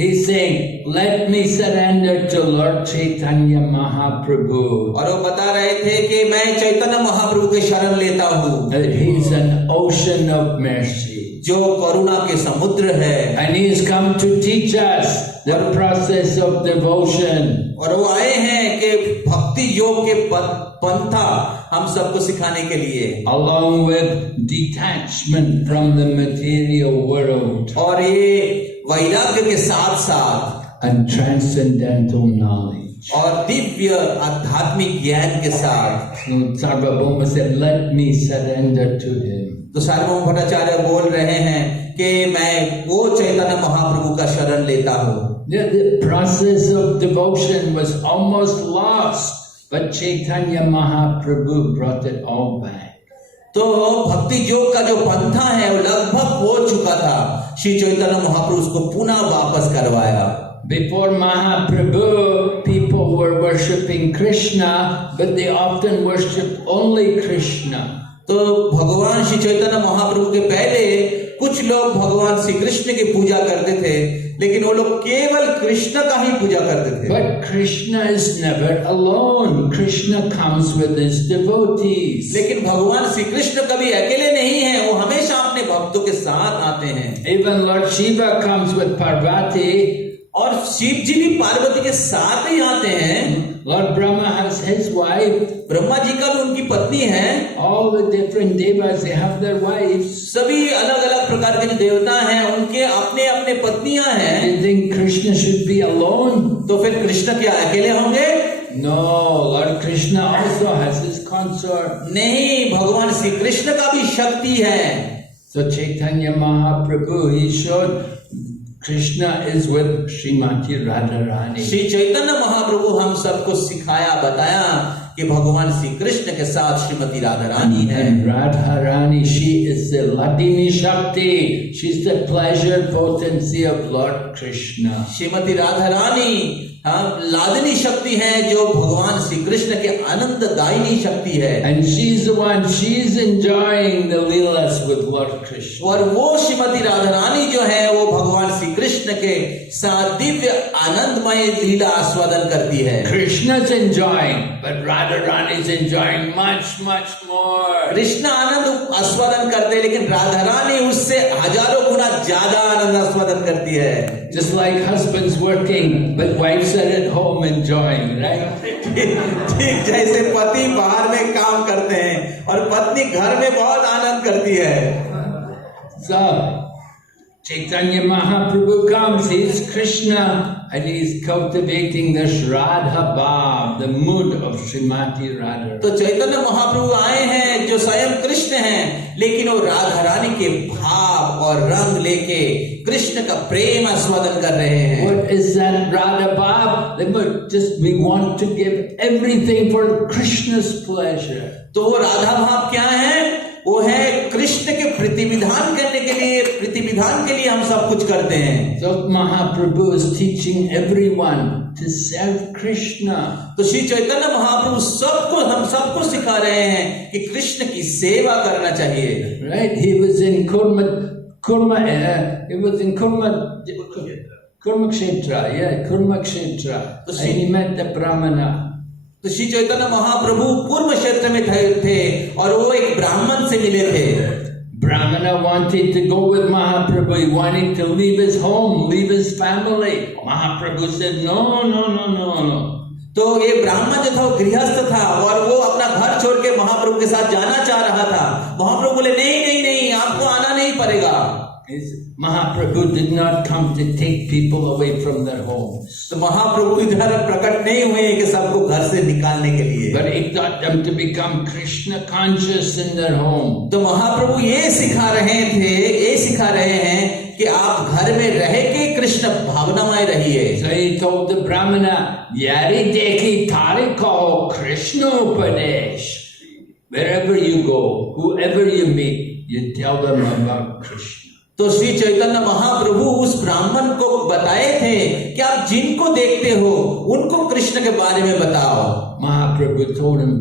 He's saying, let me surrender to Lord Chaitanya Mahaprabhu. और वो बता रहे थे कि मैं चैतन्य महाप्रभु के शरण लेता हूँ। He's an ocean of mercy. जो करुणा के समुद्र है। And he has come to teach us the process of devotion. और वो आए हैं कि भक्ति योग के पंथा हम सबको सिखाने के लिए। Along with detachment from the material world. और ये वैराग्य के साथ साथ and transcendental knowledge. और दिव्य आध्यात्मिक ज्ञान के साथ। So Sarvabhauma said, let me surrender to him. तो सार्वभौम भट्टाचार्य बोल रहे हैं कि मैं वो चैतन्य महाप्रभु का शरण लेता हूँ। The process of devotion was almost lost, but Chaitanya Mahaprabhu brought it all back. तो भक्ति योग का जो पंथा है वो लगभग हो चुका था, श्री चैतन्य महाप्रभु उसको पुनः वापस करवाया। Before Mahaprabhu, people were worshipping Krishna, but they often worshipped only Krishna. तो भगवान श्री चैतन्य महाप्रभु के पहले कुछ लोग भगवान श्री कृष्ण की पूजा करते थे, लेकिन वो लोग केवल कृष्ण का ही पूजा करते थे। But Krishna is never alone. Krishna comes with his devotees. लेकिन भगवान श्री कृष्ण कभी अकेले नहीं है, वो हमेशा अपने भक्तों के साथ आते हैं। Even Lord Shiva comes with Parvati. और शिव जी भी पार्वती के साथ ही आते हैं। Lord Brahma has his wife. Brahma ji का भी उनकी पत्नी है। All the different devas, they have their wives. सभी अलग अलग प्रकार के जो देवता हैं उनके अपने अपने पत्नियां हैं। You think Krishna should be alone? तो फिर कृष्ण क्या अकेले होंगे? No, Lord Krishna also has his consort. नहीं, भगवान श्री कृष्ण का भी शक्ति है। So Chaitanya Mahaprabhu, he showed Krishna is with Srimati Radharani. Shri Chaitanya Mahaprabhu हम सबको सिखाया बताया कि भगवान श्री कृष्ण के साथ श्रीमती राधा रानी है। And Radharani, she is the Ladini Shakti. She's the pleasure potency of Lord Krishna. Shrimati Radha Rani Ladini शक्ति है जो भगवान श्री कृष्ण के आनंद दायिनी शक्ति है। And she's the one, she's enjoying the leelas with Lord Krishna. और वो श्रीमती राधा रानी जो है वो भगवान श्री कृष्ण के साथ दिव्य आनंदमय लीला आस्वादन करती है। Krishna's enjoying, but Radharani is enjoying much more. Krishna आनंद आस्वादन करते हैं, लेकिन राधा रानी उससे हजारों गुना ज्यादा आनंद आस्वादन करती है। Just like husbands working, but wives are at home enjoying, right? ठीक जैसे पति बाहर में काम करते हैं और पत्नी घर में बहुत आनंद करती है। So Chaitanya Mahaprabhu comes, he is Krishna, and he's cultivating this Radha Bhav, the mood of Srimati Radha. तो चैतन्य महाप्रभु आए हैं जो स्वयं कृष्ण हैं, लेकिन वो राधा रानी के भाव और रंग लेके कृष्ण का प्रेम आस्वादन कर रहे हैं। What is that Radha Bhav? Just we want to give everything for Krishna's pleasure. तो वो राधा भाव क्या है? वो है कृष्ण के प्रतिविधान करने के लिए, प्रतिविधान के लिए हम सब कुछ करते हैं। So Mahaprabhu is teaching everyone to serve Krishna. तो श्री चैतन्य महाप्रभु सबको, हम सबको सिखा रहे हैं कि कृष्ण की सेवा करना चाहिए। Right? He was in Kurmakshetra. Yeah, Kurmakshetra. And he met the Brahmana. तो श्री चैतन्य महाप्रभु पूर्व क्षेत्र में थे और वो एक ब्राह्मण से मिले थे। Brahmana wanted to go with Mahaprabhu. He wanted to leave his home, leave his family. Mahaprabhu said, no, no, no, no, no. तो ये ब्राह्मण जो था वो गृहस्थ था और वो अपना घर छोड़ के महाप्रभु के साथ जाना चाह रहा था। महाप्रभु बोले नहीं नहीं नहीं, आपको आना नहीं पड़ेगा। Mahaprabhu did not come to take people away from their homes. तो महाप्रभु इधर प्रकट नहीं हुए कि सबको घर से निकालने के लिए, but he taught them to become Krishna conscious in their home. तो महाप्रभु ये सिखा रहे हैं कि आप घर में रह के कृष्ण भावनामय रहिए। So he told the Brahmana, Yari dekhi thare kaho Krishna upadesh. Wherever you go, whoever you meet, you tell them about Krishna. तो श्री चैतन्य महाप्रभु उस ब्राह्मण को बताए थे कि आप जिनको देखते हो उनको कृष्ण के बारे में बताओ। Mahaprabhu told him,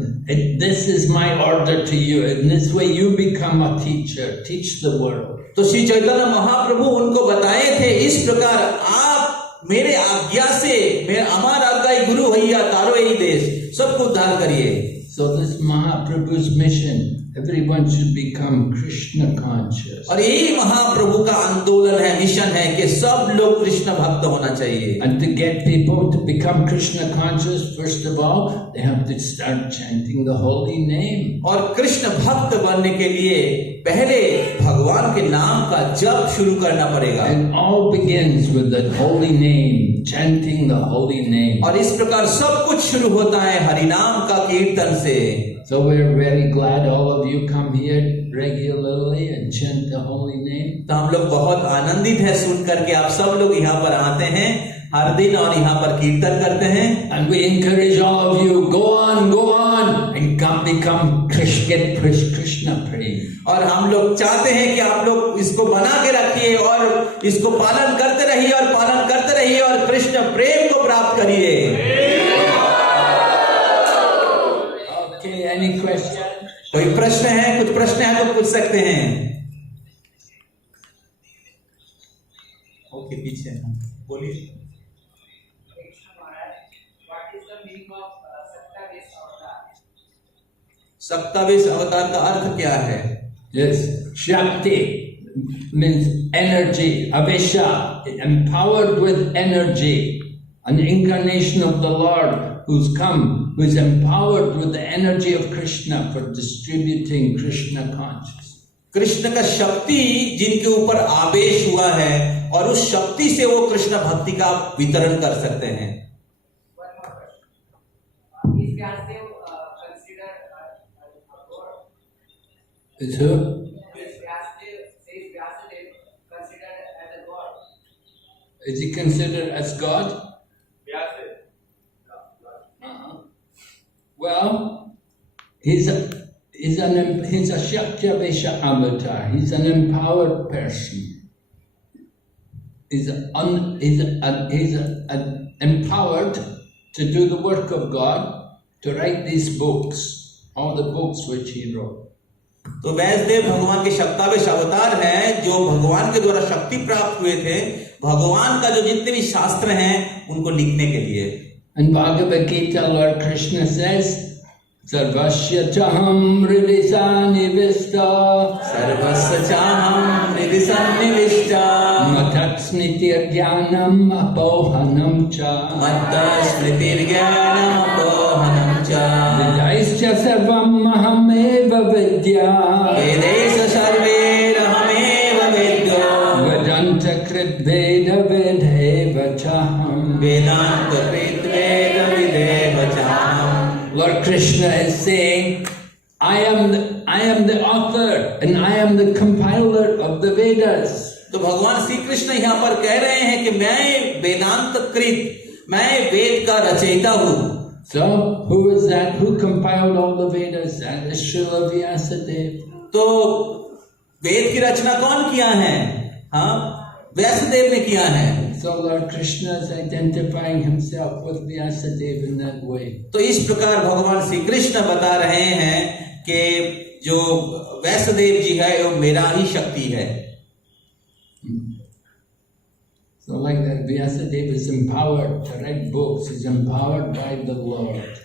this is my order to you. In this way you become a teacher. Teach the world. तो श्री चैतन्य महाप्रभु उनको बताए थे, इस प्रकार आप मेरे आज्ञा से, मेरे अमर आज्ञा गुरु भैया तारो यही देश, सबको उद्धार करिए। So this Mahaprabhu's mission, everyone should become Krishna conscious. और यही महाप्रभु का आंदोलन है, मिशन है कि सब लोग कृष्ण भक्त होना चाहिए। And to get people to become Krishna conscious, first of all, they have to start chanting the holy name. और कृष्ण भक्त बनने के लिए पहले भगवान के नाम का जप शुरू करना पड़ेगा। It all begins with the holy name, chanting the holy name. और इस प्रकार सब कुछ शुरू होता है हरि नाम का कीर्तन से। So we're very glad all of you come here regularly and chant the holy name. तो हम लोग बहुत आनंदित है सुन करके आप सब लोग यहाँ पर आते हैं हर दिन और यहाँ पर कीर्तन करते हैं। And we encourage all of you, go on and come become Krishna praying. और हम लोग चाहते हैं कि आप लोग इसको बना के रखिए और इसको पालन करते रहिए और कृष्ण प्रेम को प्राप्त करिए। Okay, any question? कोई प्रश्न है? कुछ प्रश्न है तो पूछ सकते हैं। ओके, पीछे बोलिए। सत्तावीस अवतार का अर्थ क्या है? Yes, Shakti means energy, Avesha, empowered with energy, an incarnation of the Lord who's come, who is empowered with the energy of Krishna for distributing Krishna consciousness. Krishna का शक्ति जिनके ऊपर आवेश हुआ है और उस शक्ति से वो कृष्ण भक्ति का वितरण कर सकते हैं। Is who? Is he considered as God? Well, he's a Shakyavesha avatar. He's an empowered person. He's empowered to do the work of God, to write these books, all the books which he wrote. तो वैष्णदेव भगवान के शक्तावेश अवतार हैं जो भगवान के द्वारा शक्ति प्राप्त हुए थे, भगवान का जो जितने भी शास्त्र हैं उनको लिखने के लिए। In Bhagavad Gita, Lord Krishna says, Sarvasya chaham hridisa nivishta, सर्वस्य चाहं हृदि सन्निविष्टा, Matatsmritirjnanam apohanam cha, मत्तस्मृतिर्ज्ञानम् अपोहनं च, Vedaischa sarvam ahameva vidya, वेदैः सर्वैरहमेव विद्यो, Vedanta krit veda vedheva chaham. वेदांत कृत वेद विदेह चाहम. Lord Krishna is saying, I am the author and I am the compiler of the Vedas. तो भगवान श्री कृष्ण यहाँ पर कह रहे हैं कि मैं वेदांत कृत, मैं वेद का रचयिता हूँ. So, who is that? Who compiled all the Vedas? That is Srila Vyasadeva. तो वेद की रचना कौन किया है? हाँ, व्यासदेव ने किया है. So Lord Krishna is identifying himself with Vyasadeva in that way. तो इस प्रकार भगवान श्री कृष्ण बता रहे हैं कि जो व्यासदेव जी है वो मेरा ही शक्ति है. So like that, Vyasadeva is empowered to write books. He's empowered by the Lord.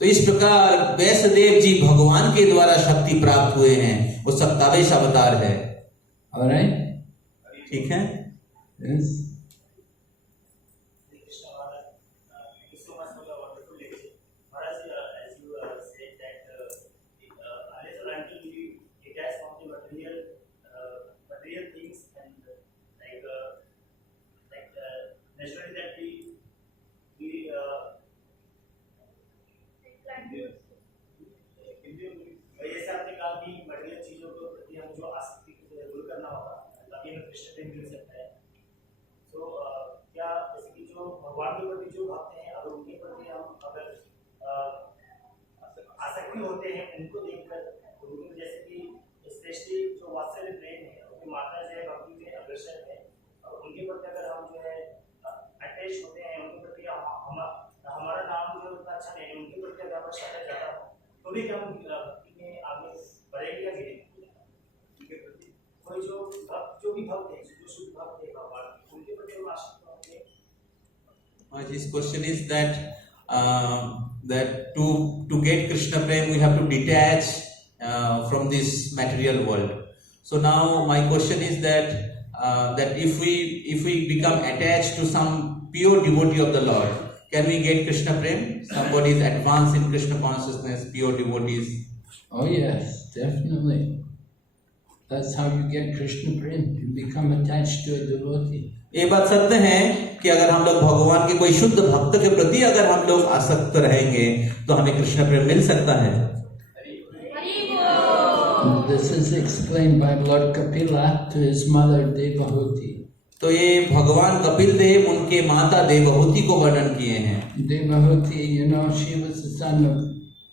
तो इस प्रकार व्यासदेव जी भगवान के द्वारा शक्ति प्राप्त हुए हैं. वो सत्तावेश अवतार है. All right? ठीक है. Yes. Naturally, that जैसे आपने कहा कि मटेरियल चीजों के प्रति हम जो आसक्ति को दूर करना होगा तभी हमें कृष्ण प्रेम मिल सकता है. तो क्या जैसे कि जो भगवान के प्रति जो भक्त हैं अगर उनके प्रति हम अगर आसक्ति होते हैं उनको देखकर उनमें जैसे कि श्रेष्ठी जो वात्सल्य प्रेम है उनकी मात्रा जो है भक्ति में अग्रसर है और उनके प्रति अगर हम जो है अटैच होते हैं उनके प्रति हमारा नाम जो उतना अच्छा नहीं है उनके प्रति अगर हमारा श्रद्धा ज्यादा हो तो भी क्या हम भक्ति में आगे बढ़ेंगे या गिरेंगे. उनके प्रति कोई जो भी भक्त है जो शुद्ध भक्त है भगवान उनके प्रति हम आश्रित होंगे. His question is that to get Krishna Prem we have to detach from this material world. So now my question is that if we become attached to some pure devotee of the Lord, can we get Krishna Prem? Somebody is advanced in Krishna consciousness, pure devotees. Oh yes, definitely. That's how you get Krishna Prem. You become attached to a devotee. ये बात सत्य है कि अगर हम लोग भगवान के कोई शुद्ध भक्त के प्रति अगर हम लोग आसक्त रहेंगे तो हमें कृष्ण प्रेम मिल सकता है. This is explained by Lord Kapila to his mother Devahuti. तो ये भगवान कपिल देव उनके माता देवहूति को वर्णन किए हैं. Devahuti, you know, she was the son of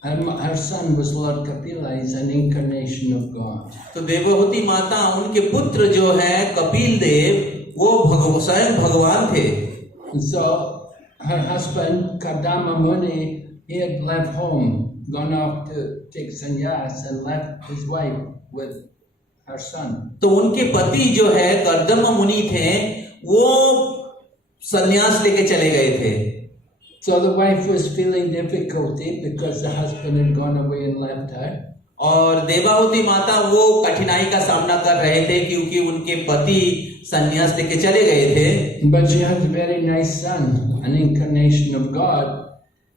her son was Lord Kapila. He's an incarnation of God. तो देवहूति माता उनके पुत्र जो है कपिल देव वो स्वयं भगवान थे. So her husband Kardama Muni, he had left home, gone off to take sannyas and left his wife with her son. तो उनके पति जो है कर्दम मुनि थे वो संन्यास लेके चले गए थे. So the wife was feeling difficulty because the husband had gone away and left her. और देवाहुति माता वो कठिनाई का सामना कर रहे थे क्योंकि उनके पति संन्यास लेके चले गए थे. But she had a very nice son, an incarnation of God,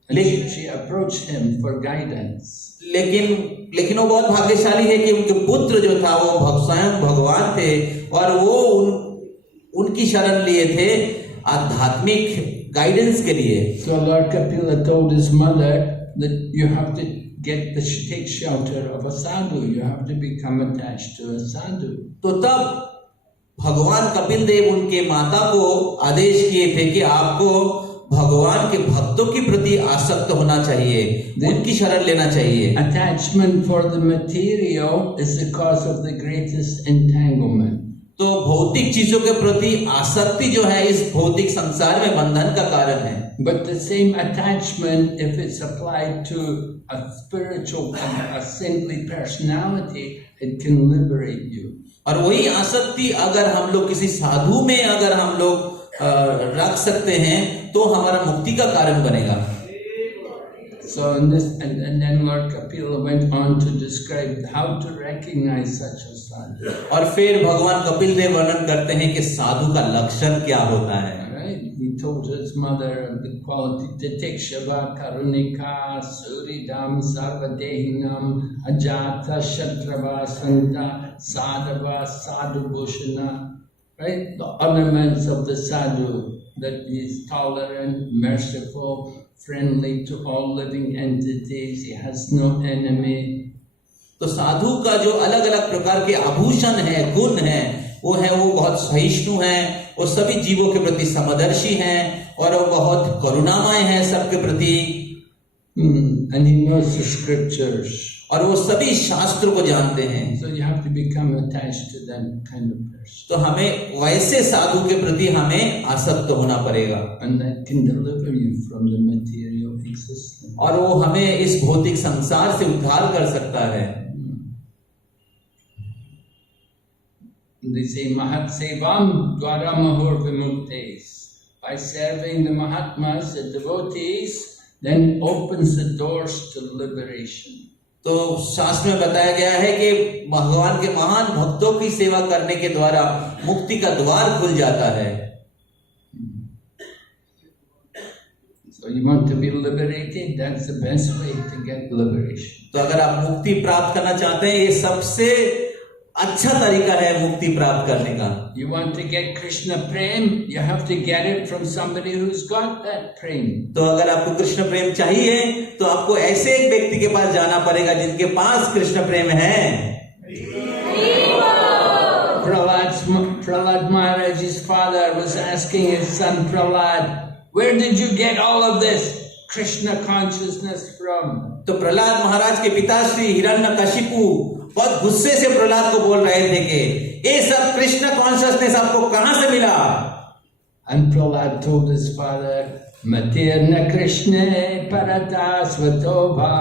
and she approached him for guidance. लेकिन वो बहुत भाग्यशाली है कि उनके पुत्र जो था वो स्वयं भगवान थे और वो उनकी शरण लिए थे आध्यात्मिक गाइडेंस के लिए. So Lord Kapila told his mother that you have to take shelter of a sadhu. You have to become attached to a sadhu. तो तब भगवान कपिल देव उनके माता को आदेश किए थे कि आपको भगवान के भक्तों के प्रति आसक्त होना चाहिए, उनकी शरण लेना चाहिए. Attachment for the material is the cause of the greatest entanglement. तो भौतिक चीजों के प्रति आसक्ति जो है इस भौतिक संसार में बंधन का कारण है. But the same attachment, if it's applied to a spiritual, a saintly personality, it can liberate you. और वही आसक्ति अगर हम लोग किसी साधु में अगर हम लोग रख सकते हैं तो हमारा मुक्ति का कारण बनेगा. So in this, and then Lord Kapila went on to describe how to recognize such a sadhu. और फिर भगवान कपिल देव वर्णन करते हैं कि साधु का लक्षण क्या होता है. Right? He told his mother the quality Titikshava Karunika Suridam Sarvadehinam Ajata Shatrava Santa Sadhava Sadhubhushana. right? The ornaments of the sadhu, that he is tolerant, merciful, friendly to all living entities, he has no enemy. तो साधु का जो अलग अलग प्रकार के आभूषण है, गुण है, वो बहुत सहिष्णु हैं, वो सभी जीवों के प्रति समदर्शी हैं और वो बहुत करुणामय हैं सबके प्रति. And he knows the scriptures. और वो सभी शास्त्र को जानते हैं. So you have to become attached to that kind of person. तो हमें वैसे साधु के प्रति हमें आसक्त होना पड़ेगा. And that can deliver you from the material existence. और वो हमें इस भौतिक संसार से उद्धार कर सकता है. They say Mahat Sevam Dwara Mahur Vimuktes. By serving the Mahatmas, the devotees, then opens the doors to liberation. तो शास्त्र में बताया गया है कि भगवान के महान भक्तों की सेवा करने के द्वारा मुक्ति का द्वार खुल जाता है. So you want to be liberated? That's the best way to get liberation. तो अगर आप मुक्ति प्राप्त करना चाहते हैं, ये सबसे अच्छा तरीका है मुक्ति प्राप्त करने का. You want to get Krishna Prem? You have to get it from somebody who's got that Prem. तो अगर आपको कृष्ण प्रेम चाहिए तो आपको ऐसे एक व्यक्ति के पास जाना पड़ेगा जिनके पास कृष्ण प्रेम है. Prahlad Maharaj's father was asking his son Prahlad, where did you get all of this Krishna consciousness from? तो प्रहलाद महाराज के पिताश्री हिरण्यकशिपु बहुत गुस्से से प्रहलाद को बोल रहे थे कि ये सब कृष्ण कॉन्शियसनेस आपको कहां से मिला. And Prahlad told his father, Matirna Krishna Parata Svatobha.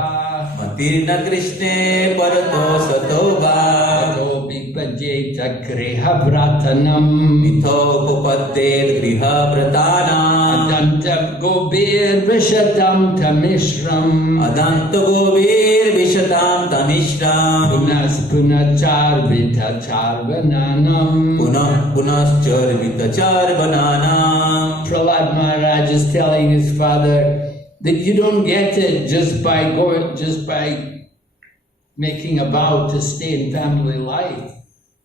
Matirna Krishna Parato Satobha. Tato Bipajeta Griha Vratanam. Mitho Pupatet Griha Vratanam. Adanta Gobir Vishatam Tamishram. Adanta Gobir Vishatam Tamishram. Punas Punachar Vitachar Bananam. Punaschar Vitachar Bananam. Prahlad Maharaj is telling his father that you don't get it just by making a vow to stay in family life.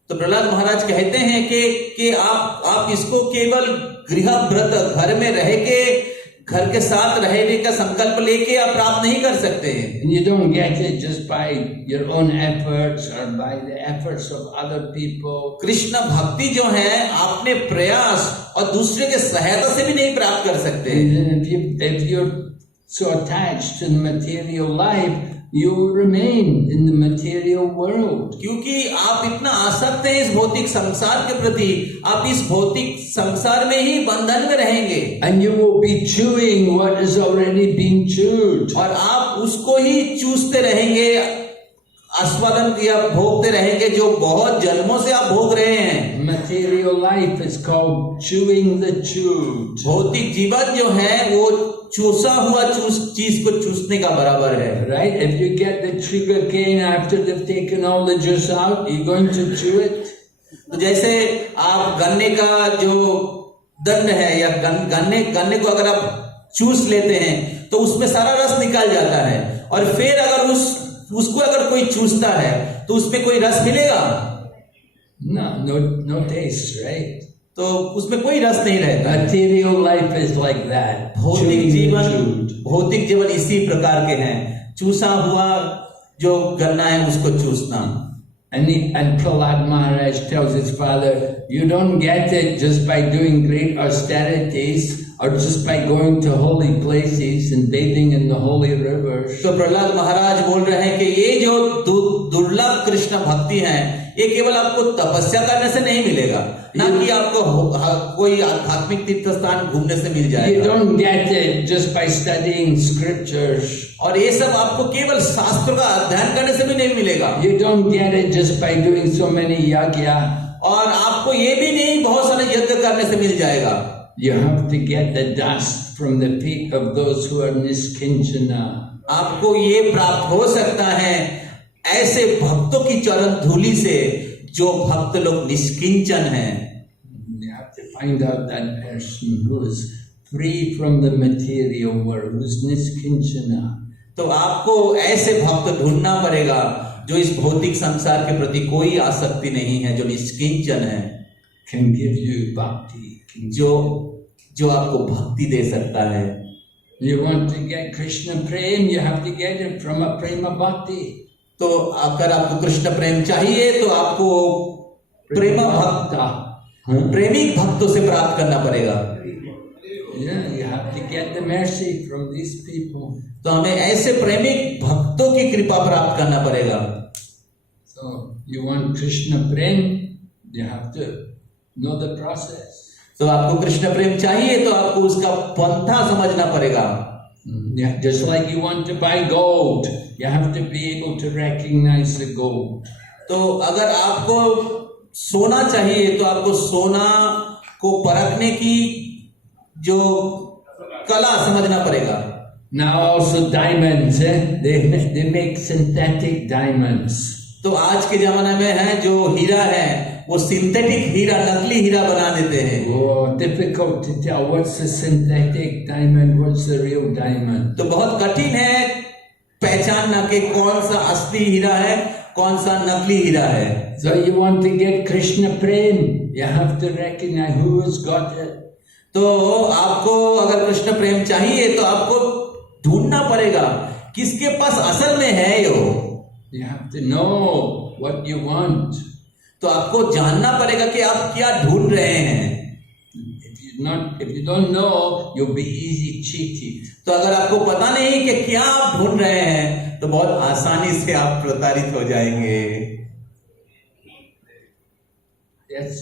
तो प्रहलाद महाराज कहते हैं कि आप इसको केवल गृह व्रत घर में रह के घर के साथ रहने का संकल्प लेके आप प्राप्त नहीं कर सकते हैं. And you don't get it just by your own efforts or by the efforts of other people. Krishna भक्ति जो है आपने प्रयास और दूसरे के सहायता से भी नहीं प्राप्त कर सकते. If you're so attached to the material life, you remain in the material world. क्योंकि आप इतना आसक्त हैं इस भौतिक संसार के प्रति, आप इस भौतिक संसार में ही बंधन में रहेंगे. And you will be chewing what is already being chewed. और आप उसको ही चूसते रहेंगे, आस्वादन या भोगते रहेंगे जो बहुत जन्मों से आप भोग रहे हैं. Material life is called chewing the chewed. भौतिक जीवन जो है वो चूसा हुआ चीज को चूसने का बराबर है. Right? If you get the sugar cane after they've taken all the juice out, you're going to chew it. तो जैसे आप गन्ने का जो दंड है या गन्ने को अगर आप चूस लेते हैं तो उसमें सारा रस निकल जाता है और फिर अगर उसको अगर कोई चूसता है तो उसमें कोई रस मिलेगा? No taste, right? तो उसमें कोई रस नहीं रहता. Material life is like that. भौतिक जीवन इसी प्रकार के हैं, चूसा हुआ जो गन्ना है उसको चूसना. And Prahlad Maharaj tells his father, you don't get it just by doing great austerities or just by going to holy places and bathing in the holy rivers. तो प्रहलाद महाराज बोल रहे हैं कि ये जो दुर्लभ कृष्ण भक्ति है ये केवल आपको तपस्या करने से नहीं मिलेगा, ना कि आपको कोई आध्यात्मिक तीर्थ स्थान घूमने से मिल जाएगा. You don't get it just by studying scriptures. और ये सब आपको केवल शास्त्र का अध्ययन करने से भी नहीं मिलेगा. You don't get it just by doing so many yagya. और आपको ये भी नहीं बहुत सारे यज्ञ करने से मिल जाएगा. You have to get the dust from the feet of those who are niskinchana. आपको ये प्राप्त हो सकता है ऐसे भक्तों की चरण धूलि से जो भक्त लोग निष्किंचन हैं. You have to find out that person who is free from the material world, who is niskinchana. तो आपको ऐसे भक्त ढूंढना पड़ेगा जो इस भौतिक संसार के प्रति कोई आसक्ति नहीं है, जो निष्किंचन है. can give you bhakti. जो आपको भक्ति दे सकता है। You want to get Krishna prem, you have to get it from a prema bhakti. तो अगर आपको कृष्ण प्रेम चाहिए तो आपको प्रेम भक्त प्रेमिक भक्तों से प्राप्त करना पड़ेगा। Yeah, you have to get the mercy from these people. तो हमें ऐसे प्रेमिक भक्तों की कृपा प्राप्त करना पड़ेगा। So you want Krishna prem, you have to know the process. तो आपको कृष्ण प्रेम चाहिए तो आपको उसका पंथा समझना पड़ेगा। Yeah, just like you want to buy gold, you have to be able to recognize the gold. तो अगर आपको सोना चाहिए तो आपको सोना को परखने की जो कला समझना पड़ेगा। Now also diamonds, they make synthetic diamonds. तो आज के जमाने में है जो हीरा है वो सिंथेटिक हीरा, नकली हीरा बना देते हैं। Oh, difficult to tell what's the synthetic diamond, what's the real diamond. तो बहुत कठिन है पहचानना कि कौन सा असली हीरा है, कौन सा नकली हीरा है। So you want to get Krishna prem, you have to recognize who has got it. तो आपको अगर कृष्ण प्रेम चाहिए तो आपको ढूंढना पड़ेगा किसके पास असल में है यो। You have to know what you want. तो आपको जानना पड़ेगा कि आप क्या ढूंढ रहे हैं। If you don't know, you'll be easy cheated. तो अगर आपको पता नहीं कि क्या आप ढूंढ रहे हैं तो बहुत आसानी से आप प्रताड़ित हो जाएंगे। Yes.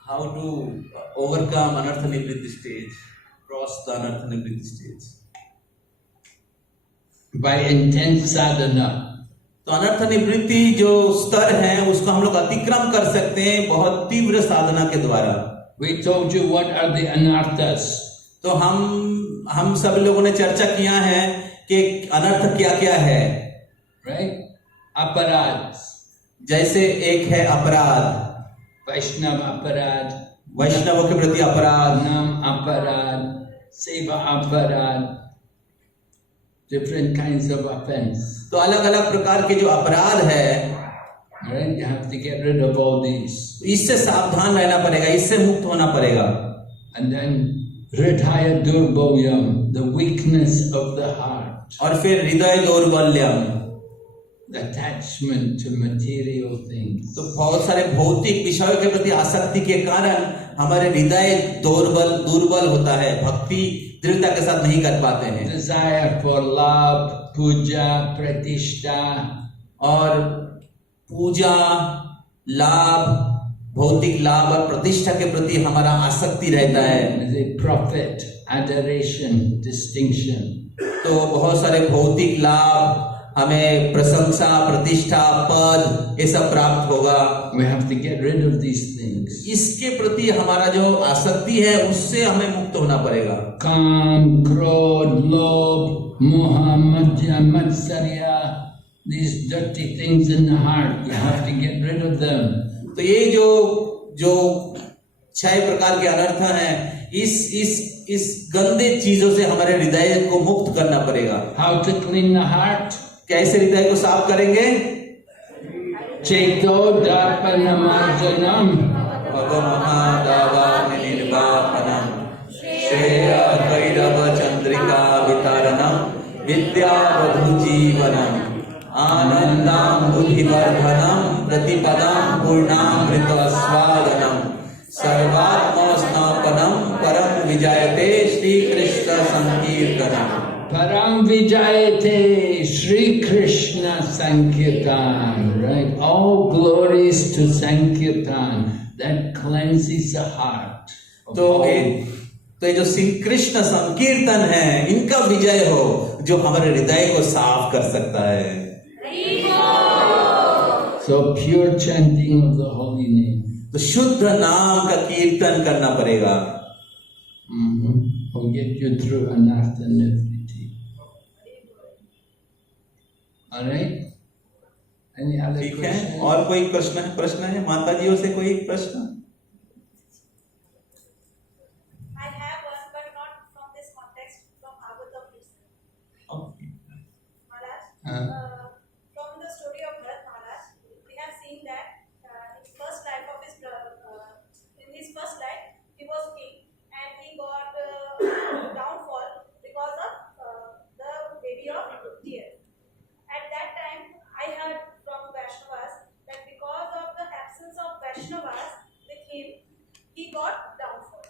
How to overcome anartha nivritti stage, cross the anartha nivritti stage? By intense sadhana. तो अनर्थ निवृत्ति जो स्तर है उसको हम लोग अतिक्रम कर सकते हैं बहुत तीव्र साधना के द्वारा। We told you what are the anarthas. तो हम सब लोगों ने चर्चा किया है कि अनर्थ क्या क्या है। Right? Aparad. जैसे एक है अपराध, Vaishnava aparad. वैष्णवों के प्रति अपराध, Nam aparad. Seva aparad. Different kinds of offense. तो अलग अलग प्रकार के जो अपराध है, Right? You have to get rid of all these. इससे सावधान रहना पड़ेगा, इससे मुक्त होना पड़ेगा। And then Hridaya Durbalyam, the weakness of the heart. और फिर हृदय दौर्बल्यम, The attachment to material things. तो बहुत सारे भौतिक विषयों के प्रति आसक्ति के कारण हमारे हृदय दुर्बल होता है, भक्ति दृढ़ता के साथ नहीं कर पाते हैं। Desire for love, puja, pratishta. और पूजा, लाभ, भौतिक लाभ और प्रतिष्ठा के प्रति हमारा आसक्ति रहता है। The profit, adoration, distinction. तो बहुत सारे भौतिक लाभ, हमें प्रशंसा, प्रतिष्ठा, पद ये सब प्राप्त होगा। We have to get rid of these things. इसके प्रति हमारा जो आसक्ति है उससे हमें मुक्त होना पड़ेगा। Kam, krodh, lobh, moha, madhya, matsarya. These dirty things in the heart, you have to get rid of them. तो ये जो 6 प्रकार के अनर्थ हैं, इस गंदे चीजों से हमारे हृदय को मुक्त करना पड़ेगा। How to clean the heart? कैसे हृदय को साफ करेंगे? Cheto darpanamarjanam. भवमहादावानिर्वापनम श्रेय भैरव चंद्रिका वितारणम विद्यावधु जीवनम आनंदाम्बुधिवर्धनम प्रतिपदां पूर्णामृतस्वादनम सर्वात्मस्नापनम परम विजयते Shri Krishna संकीर्तनम। Param Vijayate Shri Krishna Sankirtan, right? All glories to Sankirtan that cleanses the heart. तो ये जो श्री कृष्ण संकीर्तन है इनका विजय हो जो हमारे हृदय को साफ कर सकता है। So pure chanting of the holy name. तो शुद्ध नाम का कीर्तन करना पड़ेगा। Will get you through anartha nivritti. All right? Any other ठीक है, questions? और कोई प्रश्न है माता जीओ से कोई प्रश्न? I have one, but not from this context, from Bhagavatam itself. From the story of Bharat Maharaj, we have seen that in first life of his in his first life he was king and he got downfall because of the baby of deer. At that time, I heard from Vaishnavas that because of the absence of Vaishnavas with him, he got downfall.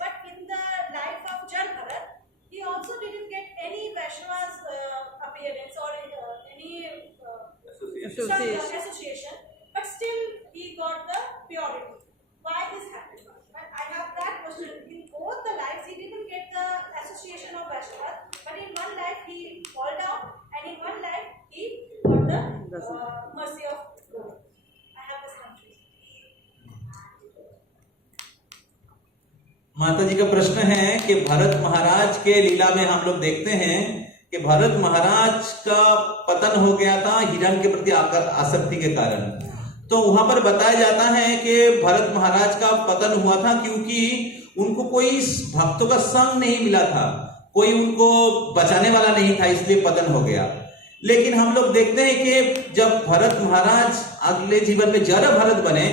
But in the life of Jan Bharat, he also didn't get any Vaishnavas appearance or any association, but still he got the purity. Why this happened? But I have that question. In both the lives, he didn't get the association of Vaishnavas, but in one life he fall down, and in one life he got the mercy of God. I have this confusion. माता जी का प्रश्न है कि भरत महाराज के लीला में हम लोग देखते हैं कि भरत महाराज का पतन हो गया था हिरण के प्रति आसक्ति के कारण। तो वहां पर बताया जाता है कि भरत महाराज का पतन हुआ था क्योंकि उनको कोई भक्तों का संग नहीं मिला था, कोई उनको बचाने वाला नहीं था, इसलिए पतन हो गया। लेकिन हम लोग देखते हैं कि जब भरत महाराज अगले जीवन में जड़ भरत बने,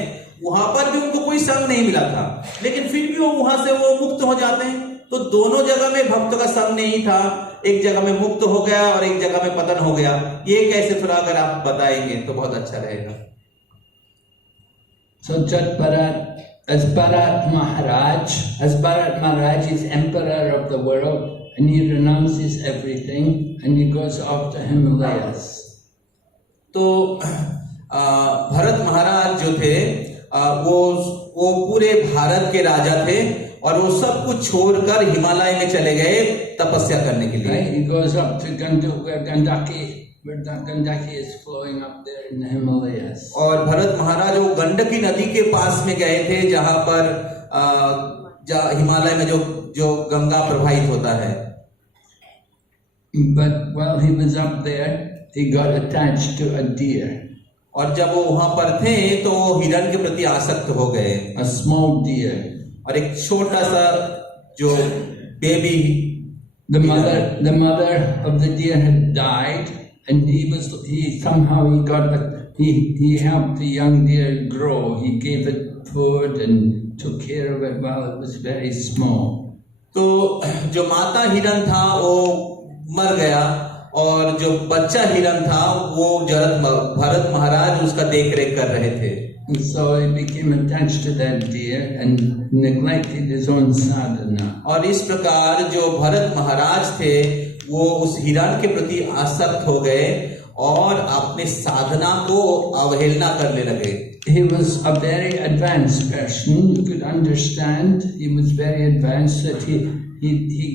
वहां पर भी उनको कोई संग नहीं मिला था, लेकिन फिर भी वो वहां से वो मुक्त हो जाते हैं। तो दोनों जगह में भक्तों का संग नहीं था, एक जगह में मुक्त हो गया और एक जगह में पतन हो गया। ये कैसे, थोड़ा अगर आप बताएंगे तो बहुत अच्छा रहेगा। So as Bharat Maharaj is emperor of the world, and he renounces everything and he goes off to Himalayas. तो भरत महाराज जो थे वो पूरे भारत के राजा थे और वो सब कुछ छोड़कर हिमालय में चले गए तपस्या करने के लिए। He goes up to Gandaki is flowing up there in the Himalayas. और भरत महाराज वो गंडकी नदी के पास में गए थे जहां पर हिमालय में जो गंगा प्रवाहित होता है। But while he was up there, he got attached to a deer. और जब वो वहां पर थे तो वो हिरण के प्रति आसक्त हो गए। A small deer. और एक छोटा सा जो baby, the mother of the deer had died, and he helped the young deer grow. He gave it food and took care of it while it was very small. तो जो माता हिरण था वो मर गया और जो बच्चा हिरण था वो भरत महाराज उसका देख रेख कर रहे थे। And so he became attached to that deer and neglected his own sadhana. और इस प्रकार जो भरत महाराज थे वो उस हिरण के प्रति आसक्त हो गए और अपने साधना को अवहेलना करने लगे। He was a very advanced person. You could understand. He was very advanced that he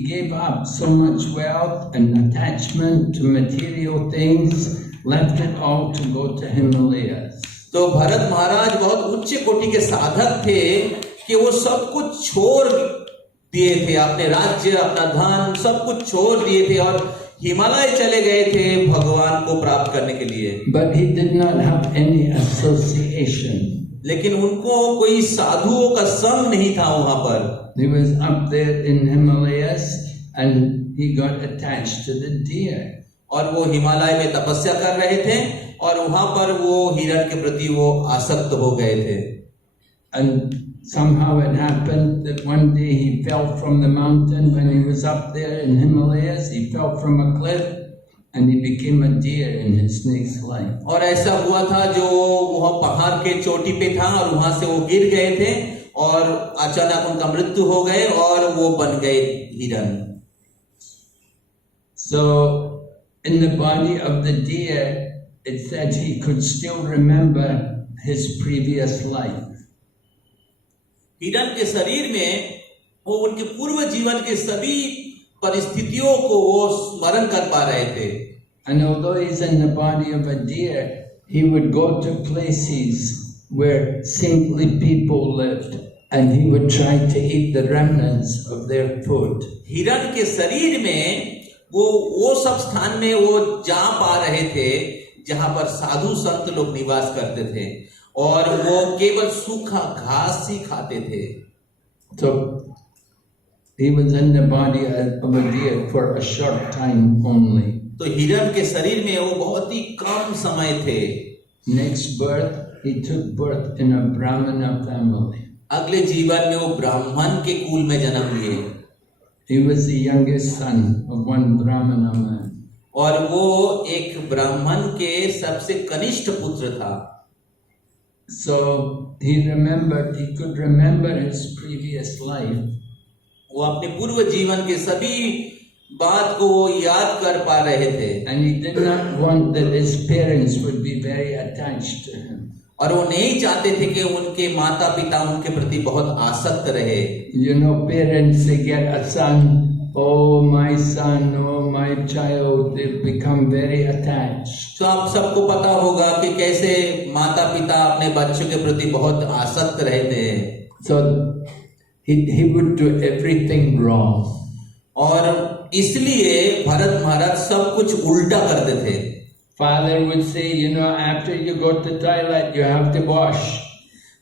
gave up so much wealth and attachment to material things, left it all to go to Himalayas. तो भरत महाराज बहुत उच्च कोटि के साधक थे कि वो सब कुछ छोड़ दिए थे, अपने राज्य, अपना धन सब कुछ छोड़ दिए थे और हिमालय चले गए थे भगवान को प्राप्त करने के लिए। But he did not have any association. लेकिन उनको कोई साधुओं का संग नहीं था वहां पर। He was up there in Himalayas and he got attached to the deer. और वो हिमालय में तपस्या कर रहे थे और वहां पर वो हिरण के प्रति वो आसक्त हो गए थे। And somehow it happened that one day he fell from the mountain when he was up there in Himalayas. He fell from a cliff and he became a deer in his next life. और ऐसा हुआ था जो वह पहाड़ के चोटी पे था और वहां से वो गिर गए थे और अचानक उनका मृत्यु हो गए और वो बन गए हिरण। So in the body of the deer, it said he could still remember his previous life. हिरण के शरीर में वो उनके पूर्व जीवन के सभी परिस्थितियों को वो स्मरण कर पा रहे थे। And although he's in the body of a deer, he would go to places where saintly people lived and he would try to eat the remnants of their food. हिरण के शरीर में वो सब स्थान में वो जा पा रहे थे जहां पर साधु संत लोग निवास करते थे और वो केवल सूखा घास ही खाते थे। So he was in the body of a deer for a short time only. तो हिरण के शरीर में वो बहुत ही कम समय थे। Next birth, he took birth in a Brahmana family. अगले जीवन में वो ब्राह्मण के कुल में जन्म लिए He was the youngest son of one Brahmana man. और वो एक ब्राह्मण के सबसे कनिष्ठ पुत्र था। So he could remember his previous life. वो अपने पूर्व जीवन के सभी बात को वो याद कर पा रहे थे And he did not want that his parents would be very attached to him. और वो नहीं चाहते थे कि उनके माता पिता उनके प्रति बहुत आसक्त रहे। You know, parents, they get a son, oh my son, oh my child, they become very attached. तो आप सबको पता होगा कि कैसे माता पिता अपने बच्चों के प्रति बहुत आसक्त रहते हैं। So he would do everything wrong. और इसलिए भरत महाराज सब कुछ उल्टा करते थे। Father would say, you know, after you go to toilet, you have to wash.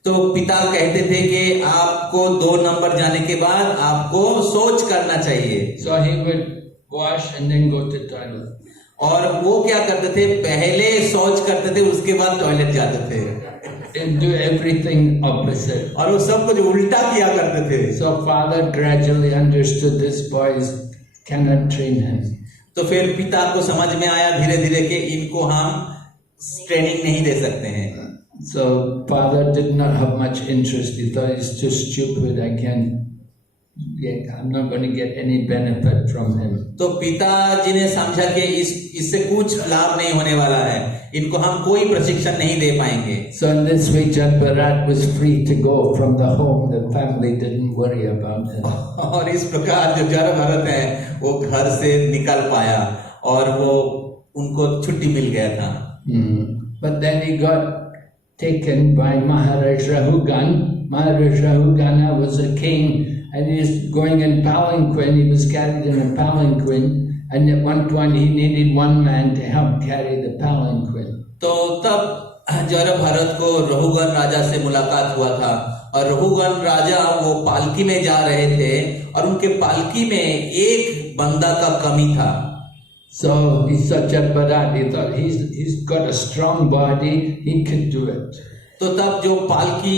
तो पिता कहते थे कि आपको 2 नंबर जाने के बाद आपको शौच करना चाहिए। So he would wash and then go to toilet. और वो क्या करते थे, पहले शौच करते थे उसके बाद टॉयलेट जाते थे And do everything opposite. और वो सब कुछ उल्टा किया करते थे। So father gradually understood this boy cannot train him. तो फिर पिता को समझ में आया धीरे धीरे कि इनको हम ट्रेनिंग नहीं दे सकते हैं। So father did not have much interest. He thought he's too stupid. I'm not going to get any benefit from him. तो पिताजी ने समझा कि इससे कुछ लाभ नहीं होने वाला है, इनको हम कोई प्रशिक्षण नहीं दे पाएंगे। So in this way, Jadbarat was free to go from the home. The family didn't worry about him. और इस प्रकार जो जरभरत है वो घर से निकल पाया और वो उनको छुट्टी मिल गया था। But then he got taken by Maharaj Rahugan. Maharaj Rahugana was a king. And he was going in palanquin, he was carried in a palanquin, and at one point he needed one man to help carry the palanquin. तो तब जरभरत को रहुगन राजा से मुलाकात हुआ था और रहुगन राजा वो पालकी में जा रहे थे और उनके पालकी में एक बंदा का कमी था। So he saw Jadbarat, he thought he's got a strong body, he could do it. तो तब जो पालकी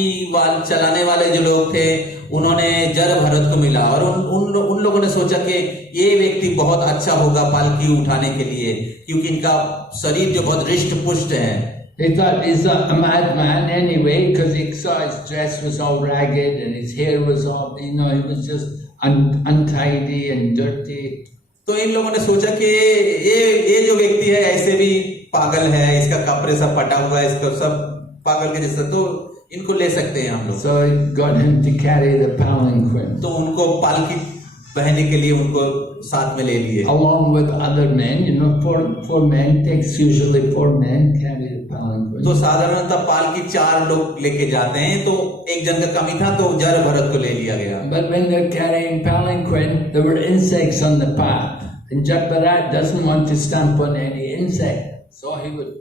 चलाने वाले जो लोग थे उन्होंने जरभरत को मिला और उन लोगों ने सोचा कि ये व्यक्ति बहुत अच्छा होगा पालकी उठाने के लिए, क्योंकि इनका शरीर जो बहुत हृष्ट पुष्ट है। He thought he's a madman anyway, because he saw his dress was all ragged and his hair was all, he was just untidy and dirty. तो इन लोगों ने सोचा कि ये जो व्यक्ति है ऐसे भी पागल है, इसका कपड़े सब फटा हुआ है, इसका सब पागल के जैसा, तो इनको ले सकते हैं हम लोग। So he got him to carry the palanquin. तो उनको पालकी बहने के लिए उनको साथ में ले लिए। Along with other men, four men, takes usually 4 men carry the palanquin. तो साधारणतः पालकी 4 लोग लेके जाते हैं, तो एक जन का कमी था तो जरभरत को ले लिया गया। But when they're carrying palanquin, there were insects on the path, and Jadbarat doesn't want to stamp on any insect, so he would,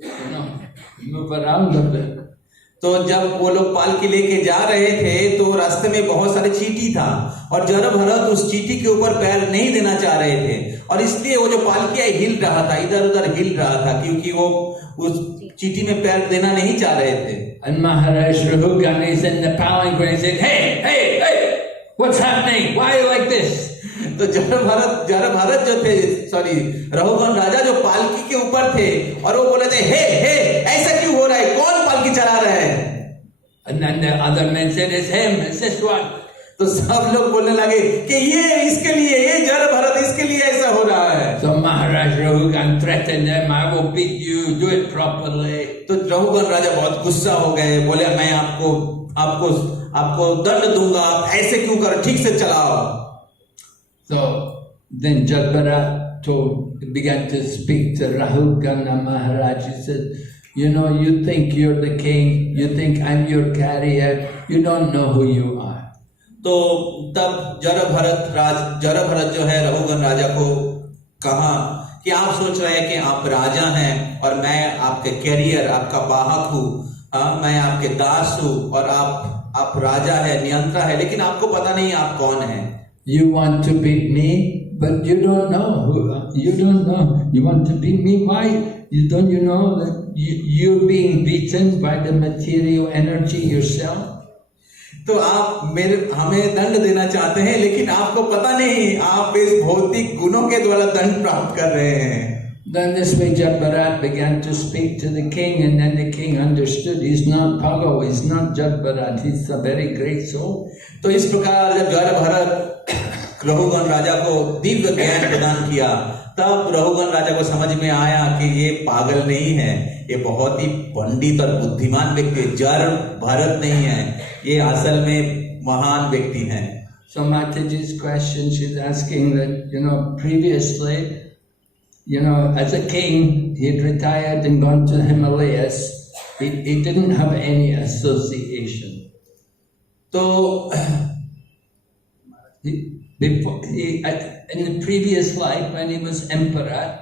move around a bit. तो जब वो लोग पालकी लेके जा रहे थे तो रास्ते में बहुत सारे चींटी था और जरभरत उस चींटी के ऊपर पैर नहीं देना चाह रहे थे और इसलिए वो जो पालकी है हिल रहा था, इधर उधर हिल रहा था, क्योंकि वो उस चींटी में पैर देना नहीं चाह रहे थे। And Maharaj Rahugan is in the palanquin. He said, "Hey, what's happening? Why are you like this?" तो जरभरत जो थे, रहुगन राजा जो पालकी के ऊपर थे और वो बोले थे, हे ऐसा क्यों हो रहा है, कौन पालकी चला रहा है? And then the other men said, "It's him, it's this one." तो सब लोग बोलने लगे कि ये इसके लिए, ये जरभरत इसके लिए ऐसा हो रहा है। So Maharaj Rahugan threatened them, "I will beat you, do it properly." तो रहुगन राजा बहुत गुस्सा हो गए, बोले मैं आपको दंड दूंगा, आप ऐसे क्यों कर, ठीक से चलाओ। So then Jadbarat began to speak to Rahugana Maharaj. He said, you think you're the king, you think I'm your carrier, you don't know who you are. तो तब जरभरत जो है रहुगन राजा को कहा कि आप सोच रहे हैं कि आप राजा हैं और मैं आपके कैरियर, आपका वाहक हूँ, मैं आपके दास हूँ और आप राजा है, नियंत्रण है, लेकिन आपको पता नहीं आप कौन है। You want to beat me? But you don't know. You don't know. You want to be me? Why? Don't you know that you're being beaten by the material energy yourself? तो आप हमें दंड देना चाहते हैं, लेकिन आपको पता नहीं आप इस भौतिक गुणों के द्वारा दंड प्राप्त कर रहे हैं। Then this way Jad Bharat began to speak to the king, and then the king understood he's not Pago, he's not Jad Bharat, he's a very great soul. तो इस प्रकार जब जड़ भरत रघुगण राजा को दिव्य ज्ञान प्रदान किया, तब रघुगण राजा को समझ में आया कि ये पागल नहीं है, ये बहुत ही पंडित और बुद्धिमान व्यक्ति है, जड़ भरत नहीं है, ये असल में महान व्यक्ति हैं। So Mataji's question, she's asking that, previously, as a king, he had retired and gone to the Himalayas. He didn't have any association. So, in the previous life, when he was emperor,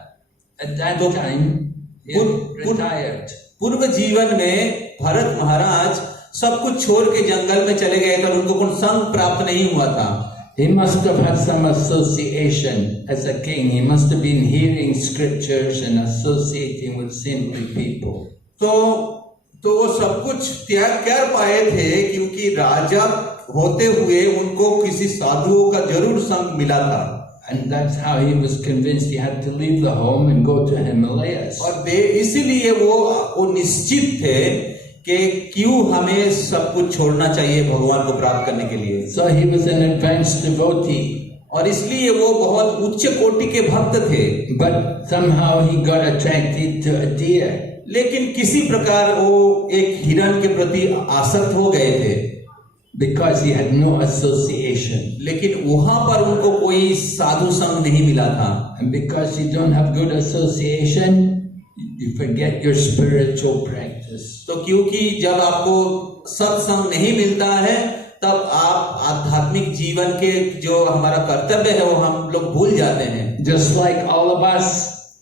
at that time, he had retired. पूर्व जीवन में भरत महाराज सब कुछ छोड़ के जंगल में चले गए थे और उनको कोई संग प्राप्त नहीं हुआ था। He must have had some association as a king. He must have been hearing scriptures and associating with saintly people. तो वो सब कुछ त्याग कर पाए थे, क्योंकि राजा होते हुए उनको किसी साधुओं का जरूर संग मिला था। And that's how he was convinced he had to leave the home and go to Himalayas. और इसीलिए वो निश्चित थे कि क्यों हमें सब कुछ छोड़ना चाहिए भगवान को प्राप्त करने के लिए। So he was an advanced devotee. और इसलिए वो बहुत उच्च कोटि के भक्त थे। But somehow he got attracted to a deer. लेकिन किसी प्रकार वो एक हिरण के प्रति आसक्त हो गए थे। Because he had no association. लेकिन वहां पर उनको कोई साधु संग नहीं मिला था। And because you don't have good association, you forget your spiritual practice. तो क्योंकि जब आपको सत्संग नहीं मिलता है, तब आप आध्यात्मिक जीवन के जो हमारा कर्तव्य है वो हम लोग भूल जाते हैं। Just like all of us,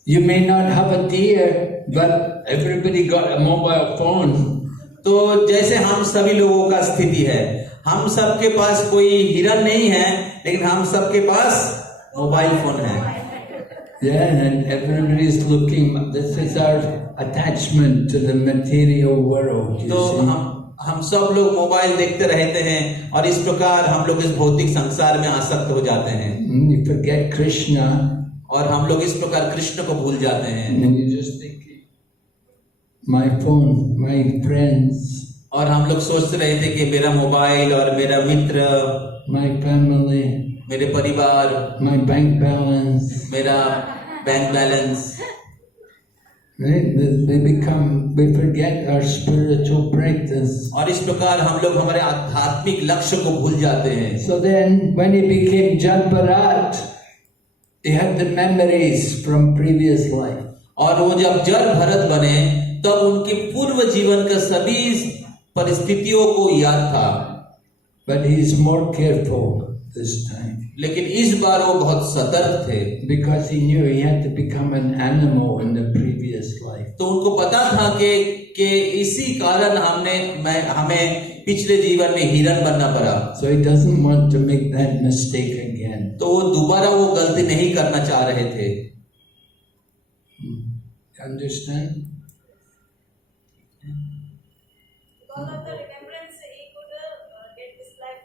you may not have a deer, but everybody got a mobile phone. तो जैसे हम सभी लोगों का स्थिति है, हम सबके पास कोई हिरण नहीं है, लेकिन हम सबके पास मोबाइल फोन है। Yeah, and everybody is looking. This is our attachment to the material world. You तो see? हम सब लोग मोबाइल देखते रहते हैं और इस प्रकार हम लोग इस भौतिक संसार में आसक्त हो जाते हैं। You forget Krishna. और हम लोग इस प्रकार कृष्ण को भूल जाते हैं। And you just think, my phone, my friends. और हम लोग सोचते रहे थे कि मेरा मोबाइल और मेरा मित्र, My family. मेरे परिवार, My bank balance. मेरा bank balance. Right? We forget our spiritual practice. और इस प्रकार हम लोग हमारे आध्यात्मिक लक्ष्य को भूल जाते हैं। So then, when he became Jad Bharat, he had the memories from previous life. और वो जब जड़ भरत बने, तब उनके पूर्व जीवन का सभी परिस्थितियों को याद था। But he is more careful this time. लेकिन इस बार वो बहुत सतर्क थे, Because he knew he had to become an animal in the previous life. तो उनको पता था कि इसी कारण हमें पिछले जीवन में हिरण बनना पड़ा। So he doesn't want to make that mistake again. तो वो दोबारा वो गलती नहीं करना चाह रहे थे। Understand? Because of the remembrance, he could get this life.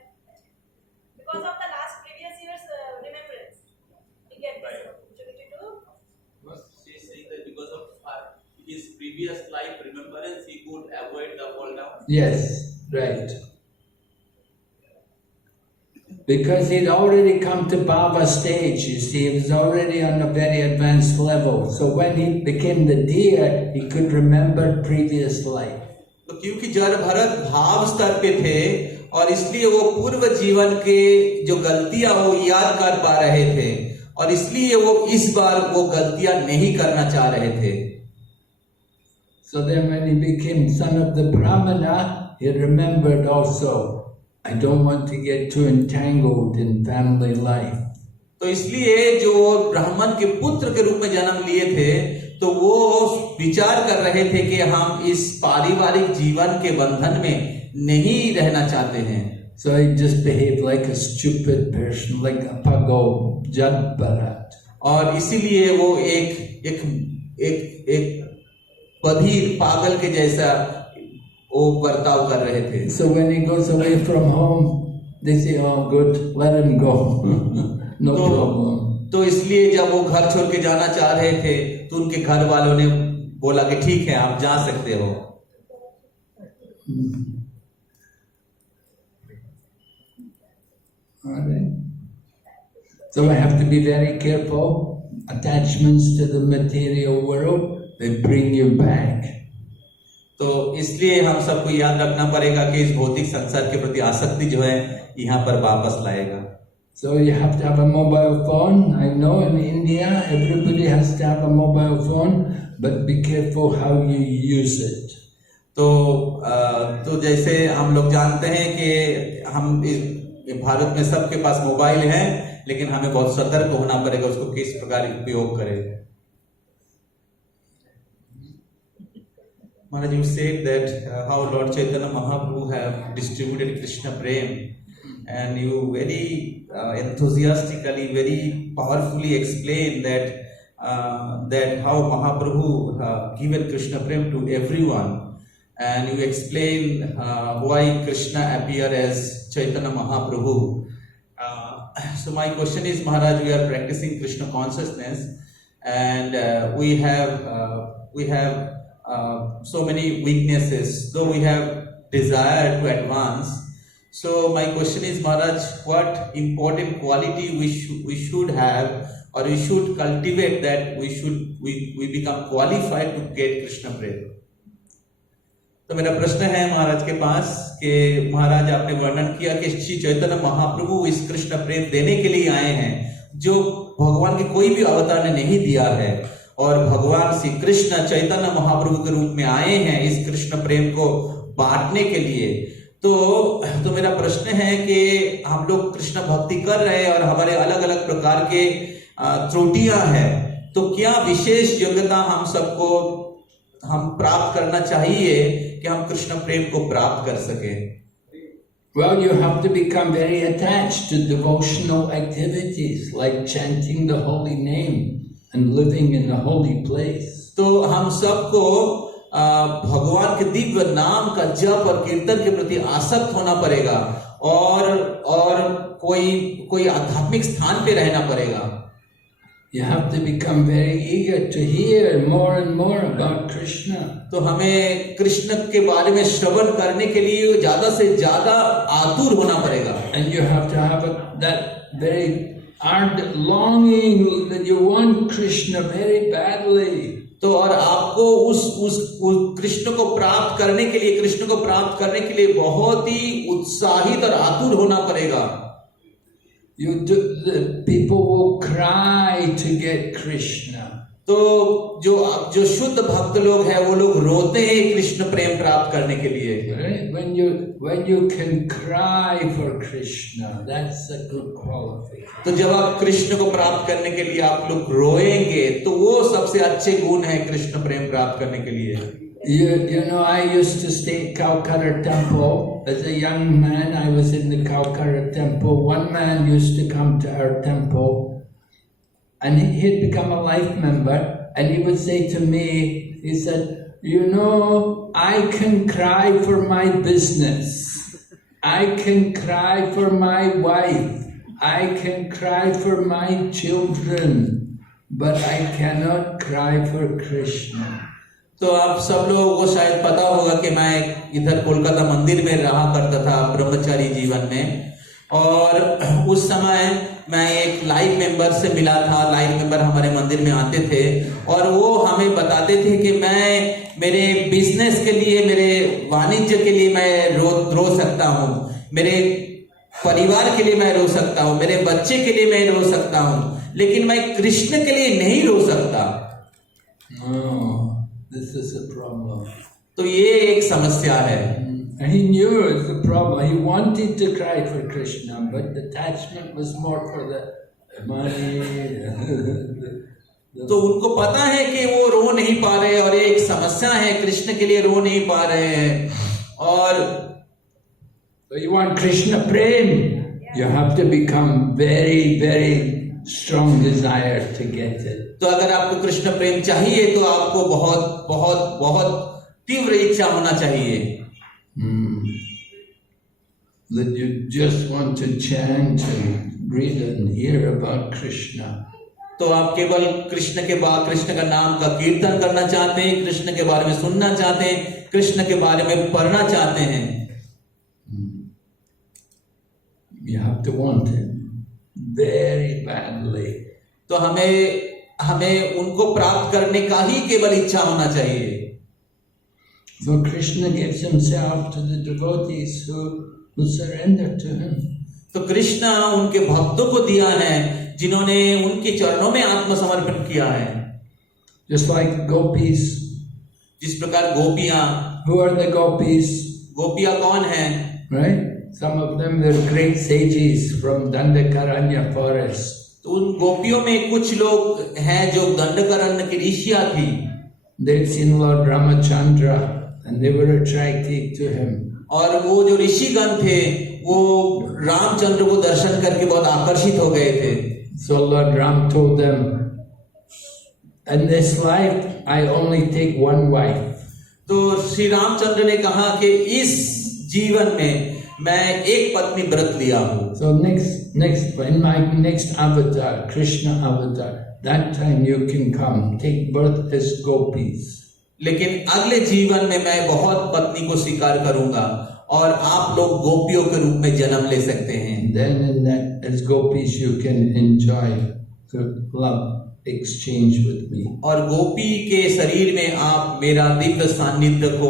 Because of the last previous year's remembrance, he get this opportunity to. She is saying that because of his previous life remembrance, he could avoid the fall down. Yes, right. Because he'd already come to Baba stage, you see, he was already on a very advanced level. So when he became the deer, he could remember previous life. तो क्योंकि जड़ भरत भाव स्तर पे थे और इसलिए वो पूर्व जीवन के जो गलतियां वो याद कर पा रहे थे और इसलिए वो इस बार वो गलतियां नहीं करना चाह रहे थे। So then when he became son of the Brahmana, he remembered also, I don't want to get too entangled in family life. तो इसलिए जो ब्राह्मण के पुत्र के रूप में जन्म लिए थे, तो वो विचार कर रहे थे कि हम इस पारिवारिक जीवन के बंधन में नहीं रहना चाहते हैं। So he just behaved like a stupid person, like a pago jadbarat. और इसीलिए वो एक बधिर पागल के जैसा वो बर्ताव कर रहे थे। So when he goes away from home, they say, "Oh, good, let him go, no problem." तो इसलिए जब वो घर छोड़ के जाना चाह रहे थे तो उनके घर वालों ने बोला कि ठीक है, आप जा सकते हो। Alright. So I have to be very careful. Attachments to the material world, they bring you back. तो इसलिए हम सबको याद रखना पड़ेगा कि इस भौतिक संसार के प्रति आसक्ति जो है यहाँ पर वापस लाएगा। So you have to have a mobile phone. I know in India everybody has to have a mobile phone, but be careful how you use it. तो जैसे हम लोग जानते हैं कि हम भारत में सबके पास मोबाइल है, लेकिन हमें बहुत सतर्क होना पड़ेगा उसको किस प्रकार उपयोग करें। Maharaj, you said that how Lord Chaitanya Mahaprabhu have distributed Krishna Prem, and you very enthusiastically, very powerfully explained that how Mahaprabhu given Krishna Prem to everyone, and you explain why Krishna appeared as Chaitanya Mahaprabhu. So my question is, Maharaj, we are practicing Krishna consciousness, and we have so many weaknesses, though we have desire to advance. So my question is, Maharaj, what important quality we should have, or we should cultivate, that we become qualified to get Krishna Prem? तो मेरा प्रश्न है महाराज के पास कि महाराज, आपने वर्णन किया कि श्री चैतन्य महाप्रभु इस कृष्ण प्रेम देने के लिए आए हैं जो भगवान के कोई भी अवतार ने नहीं दिया है, और भगवान श्री कृष्ण चैतन्य महाप्रभु के रूप में आए हैं इस कृष्ण प्रेम को बांटने के लिए। तो मेरा प्रश्न है कि हम लोग कृष्ण भक्ति कर रहे हैं और हमारे अलग अलग प्रकार के त्रुटियां हैं, तो क्या विशेष योग्यता हम प्राप्त करना चाहिए कि हम कृष्ण प्रेम को प्राप्त कर सके? Well, you have to become very attached to devotional activities like chanting the holy name and living in a holy place. तो हम सबको भगवान के दिव्य नाम का जप और कीर्तन के प्रति आसक्त होना पड़ेगा, और कोई आध्यात्मिक स्थान पे रहना पड़ेगा। You have to become very eager to hear more and more about Krishna. तो हमें कृष्ण के बारे में श्रवण करने के लिए ज्यादा से ज्यादा आतुर होना पड़ेगा। And you have to have that very ardent longing that you want Krishna very badly. तो और आपको उस कृष्ण को प्राप्त करने के लिए, कृष्ण को प्राप्त करने के लिए बहुत ही उत्साहित और आतुर होना पड़ेगा। The people will cry to get Krishna. तो जो शुद्ध भक्त लोग हैं वो लोग रोते हैं कृष्ण प्रेम प्राप्त करने के लिए। Right? When you can cry for Krishna, that's a good quality. तो जब आप कृष्ण को प्राप्त करने के लिए आप लोग रोएंगे, तो वो सबसे अच्छे गुण है कृष्ण प्रेम प्राप्त करने के लिए। You know, I used to stay at Calcutta Temple. As a young man, I was in the Calcutta Temple. One man used to come to our temple, and he'd become a life member, and he would say to me, he said, "You know, I can cry for my business. I can cry for my wife. I can cry for my children, but I cannot cry for Krishna." तो आप सब लोगों को शायद पता होगा कि मैं इधर कोलकाता मंदिर में रहा करता था ब्रह्मचारी जीवन में, और उस समय मैं एक लाइव मेंबर से मिला था। लाइव मेंबर हमारे मंदिर में आते थे और वो हमें बताते थे कि मैं मेरे बिजनेस के लिए, मेरे वाणिज्य के लिए मैं रो सकता हूँ, मेरे परिवार के लिए मैं रो सकता हूँ, मेरे बच्चे के लिए मैं रो सकता हूँ, लेकिन मैं कृष्ण के लिए नहीं रो सकता। This is a problem. तो ये एक समस्या है। And he knew it was a problem. He wanted to cry for Krishna, but the attachment was more for the money. तो उनको पता है कि वो रो नहीं पा रहे और एक समस्या है, कृष्ण के लिए रो नहीं पा रहे हैं, और So you want Krishna Prem, you have to become very, very strong desire to get it. तो अगर आपको कृष्ण प्रेम चाहिए तो आपको बहुत बहुत बहुत तीव्र इच्छा होना चाहिए। That you just want to chant and read and hear about Krishna. तो आप केवल कृष्ण के बाद कृष्ण का नाम का कीर्तन करना चाहते हैं, कृष्ण के बारे में सुनना चाहते हैं, कृष्ण के बारे में पढ़ना चाहते हैं। You have to want him very badly. तो हमें उनको प्राप्त करने का ही केवल इच्छा होना चाहिए। So Krishna gives himself to the devotees who surrender to him. तो कृष्ण उनके भक्तों को दिया है जिन्होंने उनके चरणों में आत्मसमर्पण किया है। Just like gopis. जिस प्रकार गोपियां, Who are the gopis? गोपियां कौन हैं? Right? Some of them, they're great sages from Dandakaranya forest. तो उन गोपियों में कुछ लोग हैं जो दंडकारण्य की ऋषियां थी। They'd seen Lord Ramachandra and they were attracted to him. और वो जो ऋषिगण थे वो रामचंद्र को दर्शन करके बहुत आकर्षित हो गए थे। So Lord Ram told them, in this life I only take one wife. तो श्री रामचंद्र ने कहा कि इस जीवन में मैं एक पत्नी व्रत लिया हूँ। So in my next avatar, Krishna avatar, that time you can come, take birth as gopis. लेकिन अगले जीवन में मैं बहुत पत्नी को स्वीकार करूंगा और आप लोग गोपियों के रूप में जन्म ले सकते हैं। Then in that, as gopis you can enjoy the love exchange with me. और गोपी के शरीर में आप मेरा दिव्य सान्निध्य को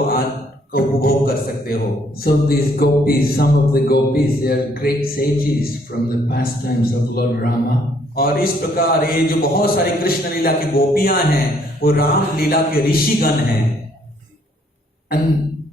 उपभोग कर सकते हो। So these gopis, some of the gopis, they are great sages from the pastimes of Lord Rama. और इस प्रकार ये जो बहुत सारी कृष्ण लीला की गोपियां हैं वो राम लीला के ऋषिगण हैं। And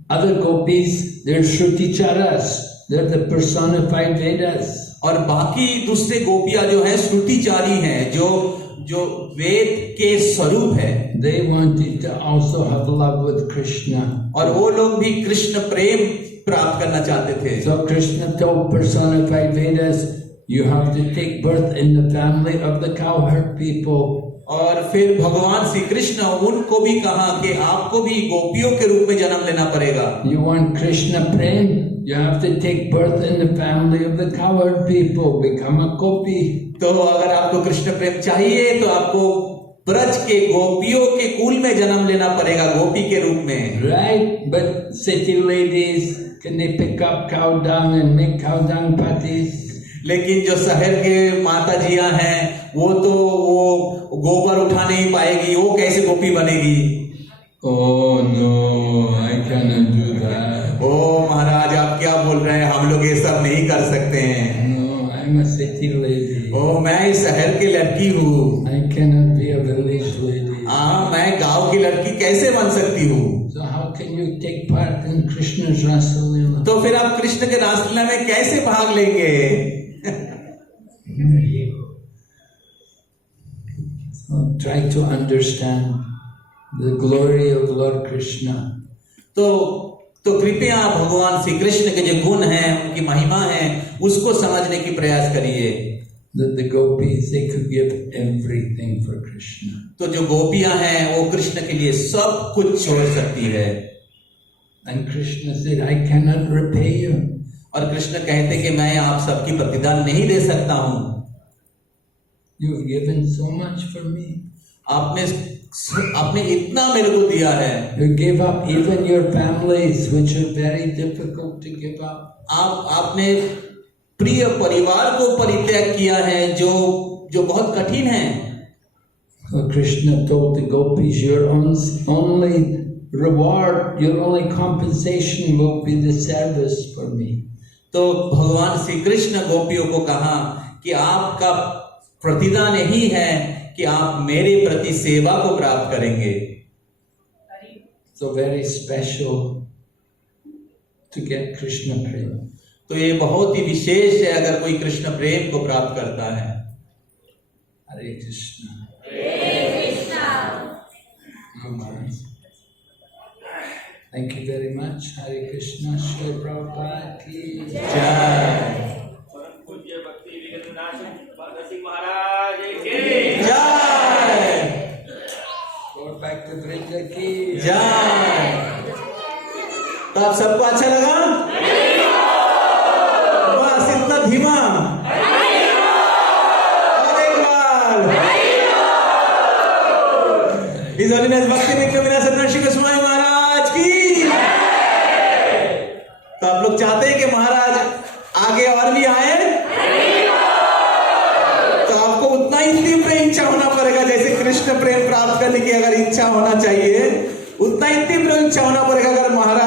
other gopis, they're Shruticharas, they're the personified Vedas. और बाकी दूसरे गोपियां जो हैं श्रुतिचारी हैं, जो वेद के स्वरूप है। They wanted to also have love with Krishna. और वो लोग भी कृष्ण प्रेम प्राप्त करना चाहते थे। So Krishna told personified Vedas, you have to take birth in the family of the cowherd people. और फिर भगवान श्री कृष्ण उनको भी कहा कि आपको भी गोपियों के रूप में जन्म लेना पड़ेगा। You want Krishna Prem? You have to take birth in the family of the cowherd people, become a gopi. तो अगर आपको कृष्ण प्रेम चाहिए तो आपको ब्रज के गोपियों के कुल में जन्म लेना पड़ेगा, गोपी के रूप में। Right? But city ladies, can they pick up cow dung and make cow dung patties? लेकिन जो शहर के माता जियां हैं वो गोबर उठा नहीं पाएगी, वो कैसे गोपी बनेगी? Oh no, I cannot do that. ओ महाराज आप क्या बोल रहे हैं, हम लोग ये सब नहीं कर सकते हैं। No, I'm a city lady. ओ मैं इस शहर की लड़की हूँ। I cannot be a village lady. हाँ मैं गांव की लड़की कैसे बन सकती हूँ? So how can you take part in Krishna's Rasa Leela? तो फिर आप कृष्ण के रासलीला में कैसे भाग लेंगे? So try to understand the glory of Lord Krishna. तो कृपया भगवान श्री कृष्ण के जो गुण हैं, उनकी महिमा है, उसको समझने की प्रयास करिए। That the gopis, they could give everything for Krishna. तो जो गोपियां हैं वो कृष्ण के लिए सब कुछ छोड़ सकती है। And Krishna said, I cannot repay you. और कृष्ण कहते कि मैं आप सबकी प्रतिदान नहीं दे सकता हूँ। You've given so much for me. आपने इतना मेरे को दिया है। You gave up even your families, which are very difficult to give up. आपने प्रिय परिवार को परित्याग किया है जो बहुत कठिन है। So Krishna told the gopis, your only reward, your only compensation will be the service for me. तो भगवान श्री कृष्ण गोपियों को कहा कि आपका प्रतिदान यही है कि आप मेरे प्रति सेवा को प्राप्त करेंगे। So very special to get Krishna prem. तो ये बहुत ही विशेष है अगर कोई कृष्ण प्रेम को प्राप्त करता है। Hare Krishna. Thank you very much. Hare Krishna. Srila Prabhupada ki जय परम पूज्य भक्ति विघ्ननाश भगत सिंह महाराज की जय Go back to Vrinda ki जय। तो आप सबको अच्छा लगा? बस इतना धीमा? और एक बार His Holiness भक्ति विक्रम सन्यासी गोस्वामी महाराज की। तो आप लोग चाहते हैं कि महाराज आगे और भी आए? तो आपको उतना ही तीव्र इच्छा होना पड़ेगा, जैसे कृष्ण प्रेम प्राप्त करने की अगर इच्छा होना चाहिए, उतना ही तीव्र इच्छा होना पड़ेगा अगर महाराज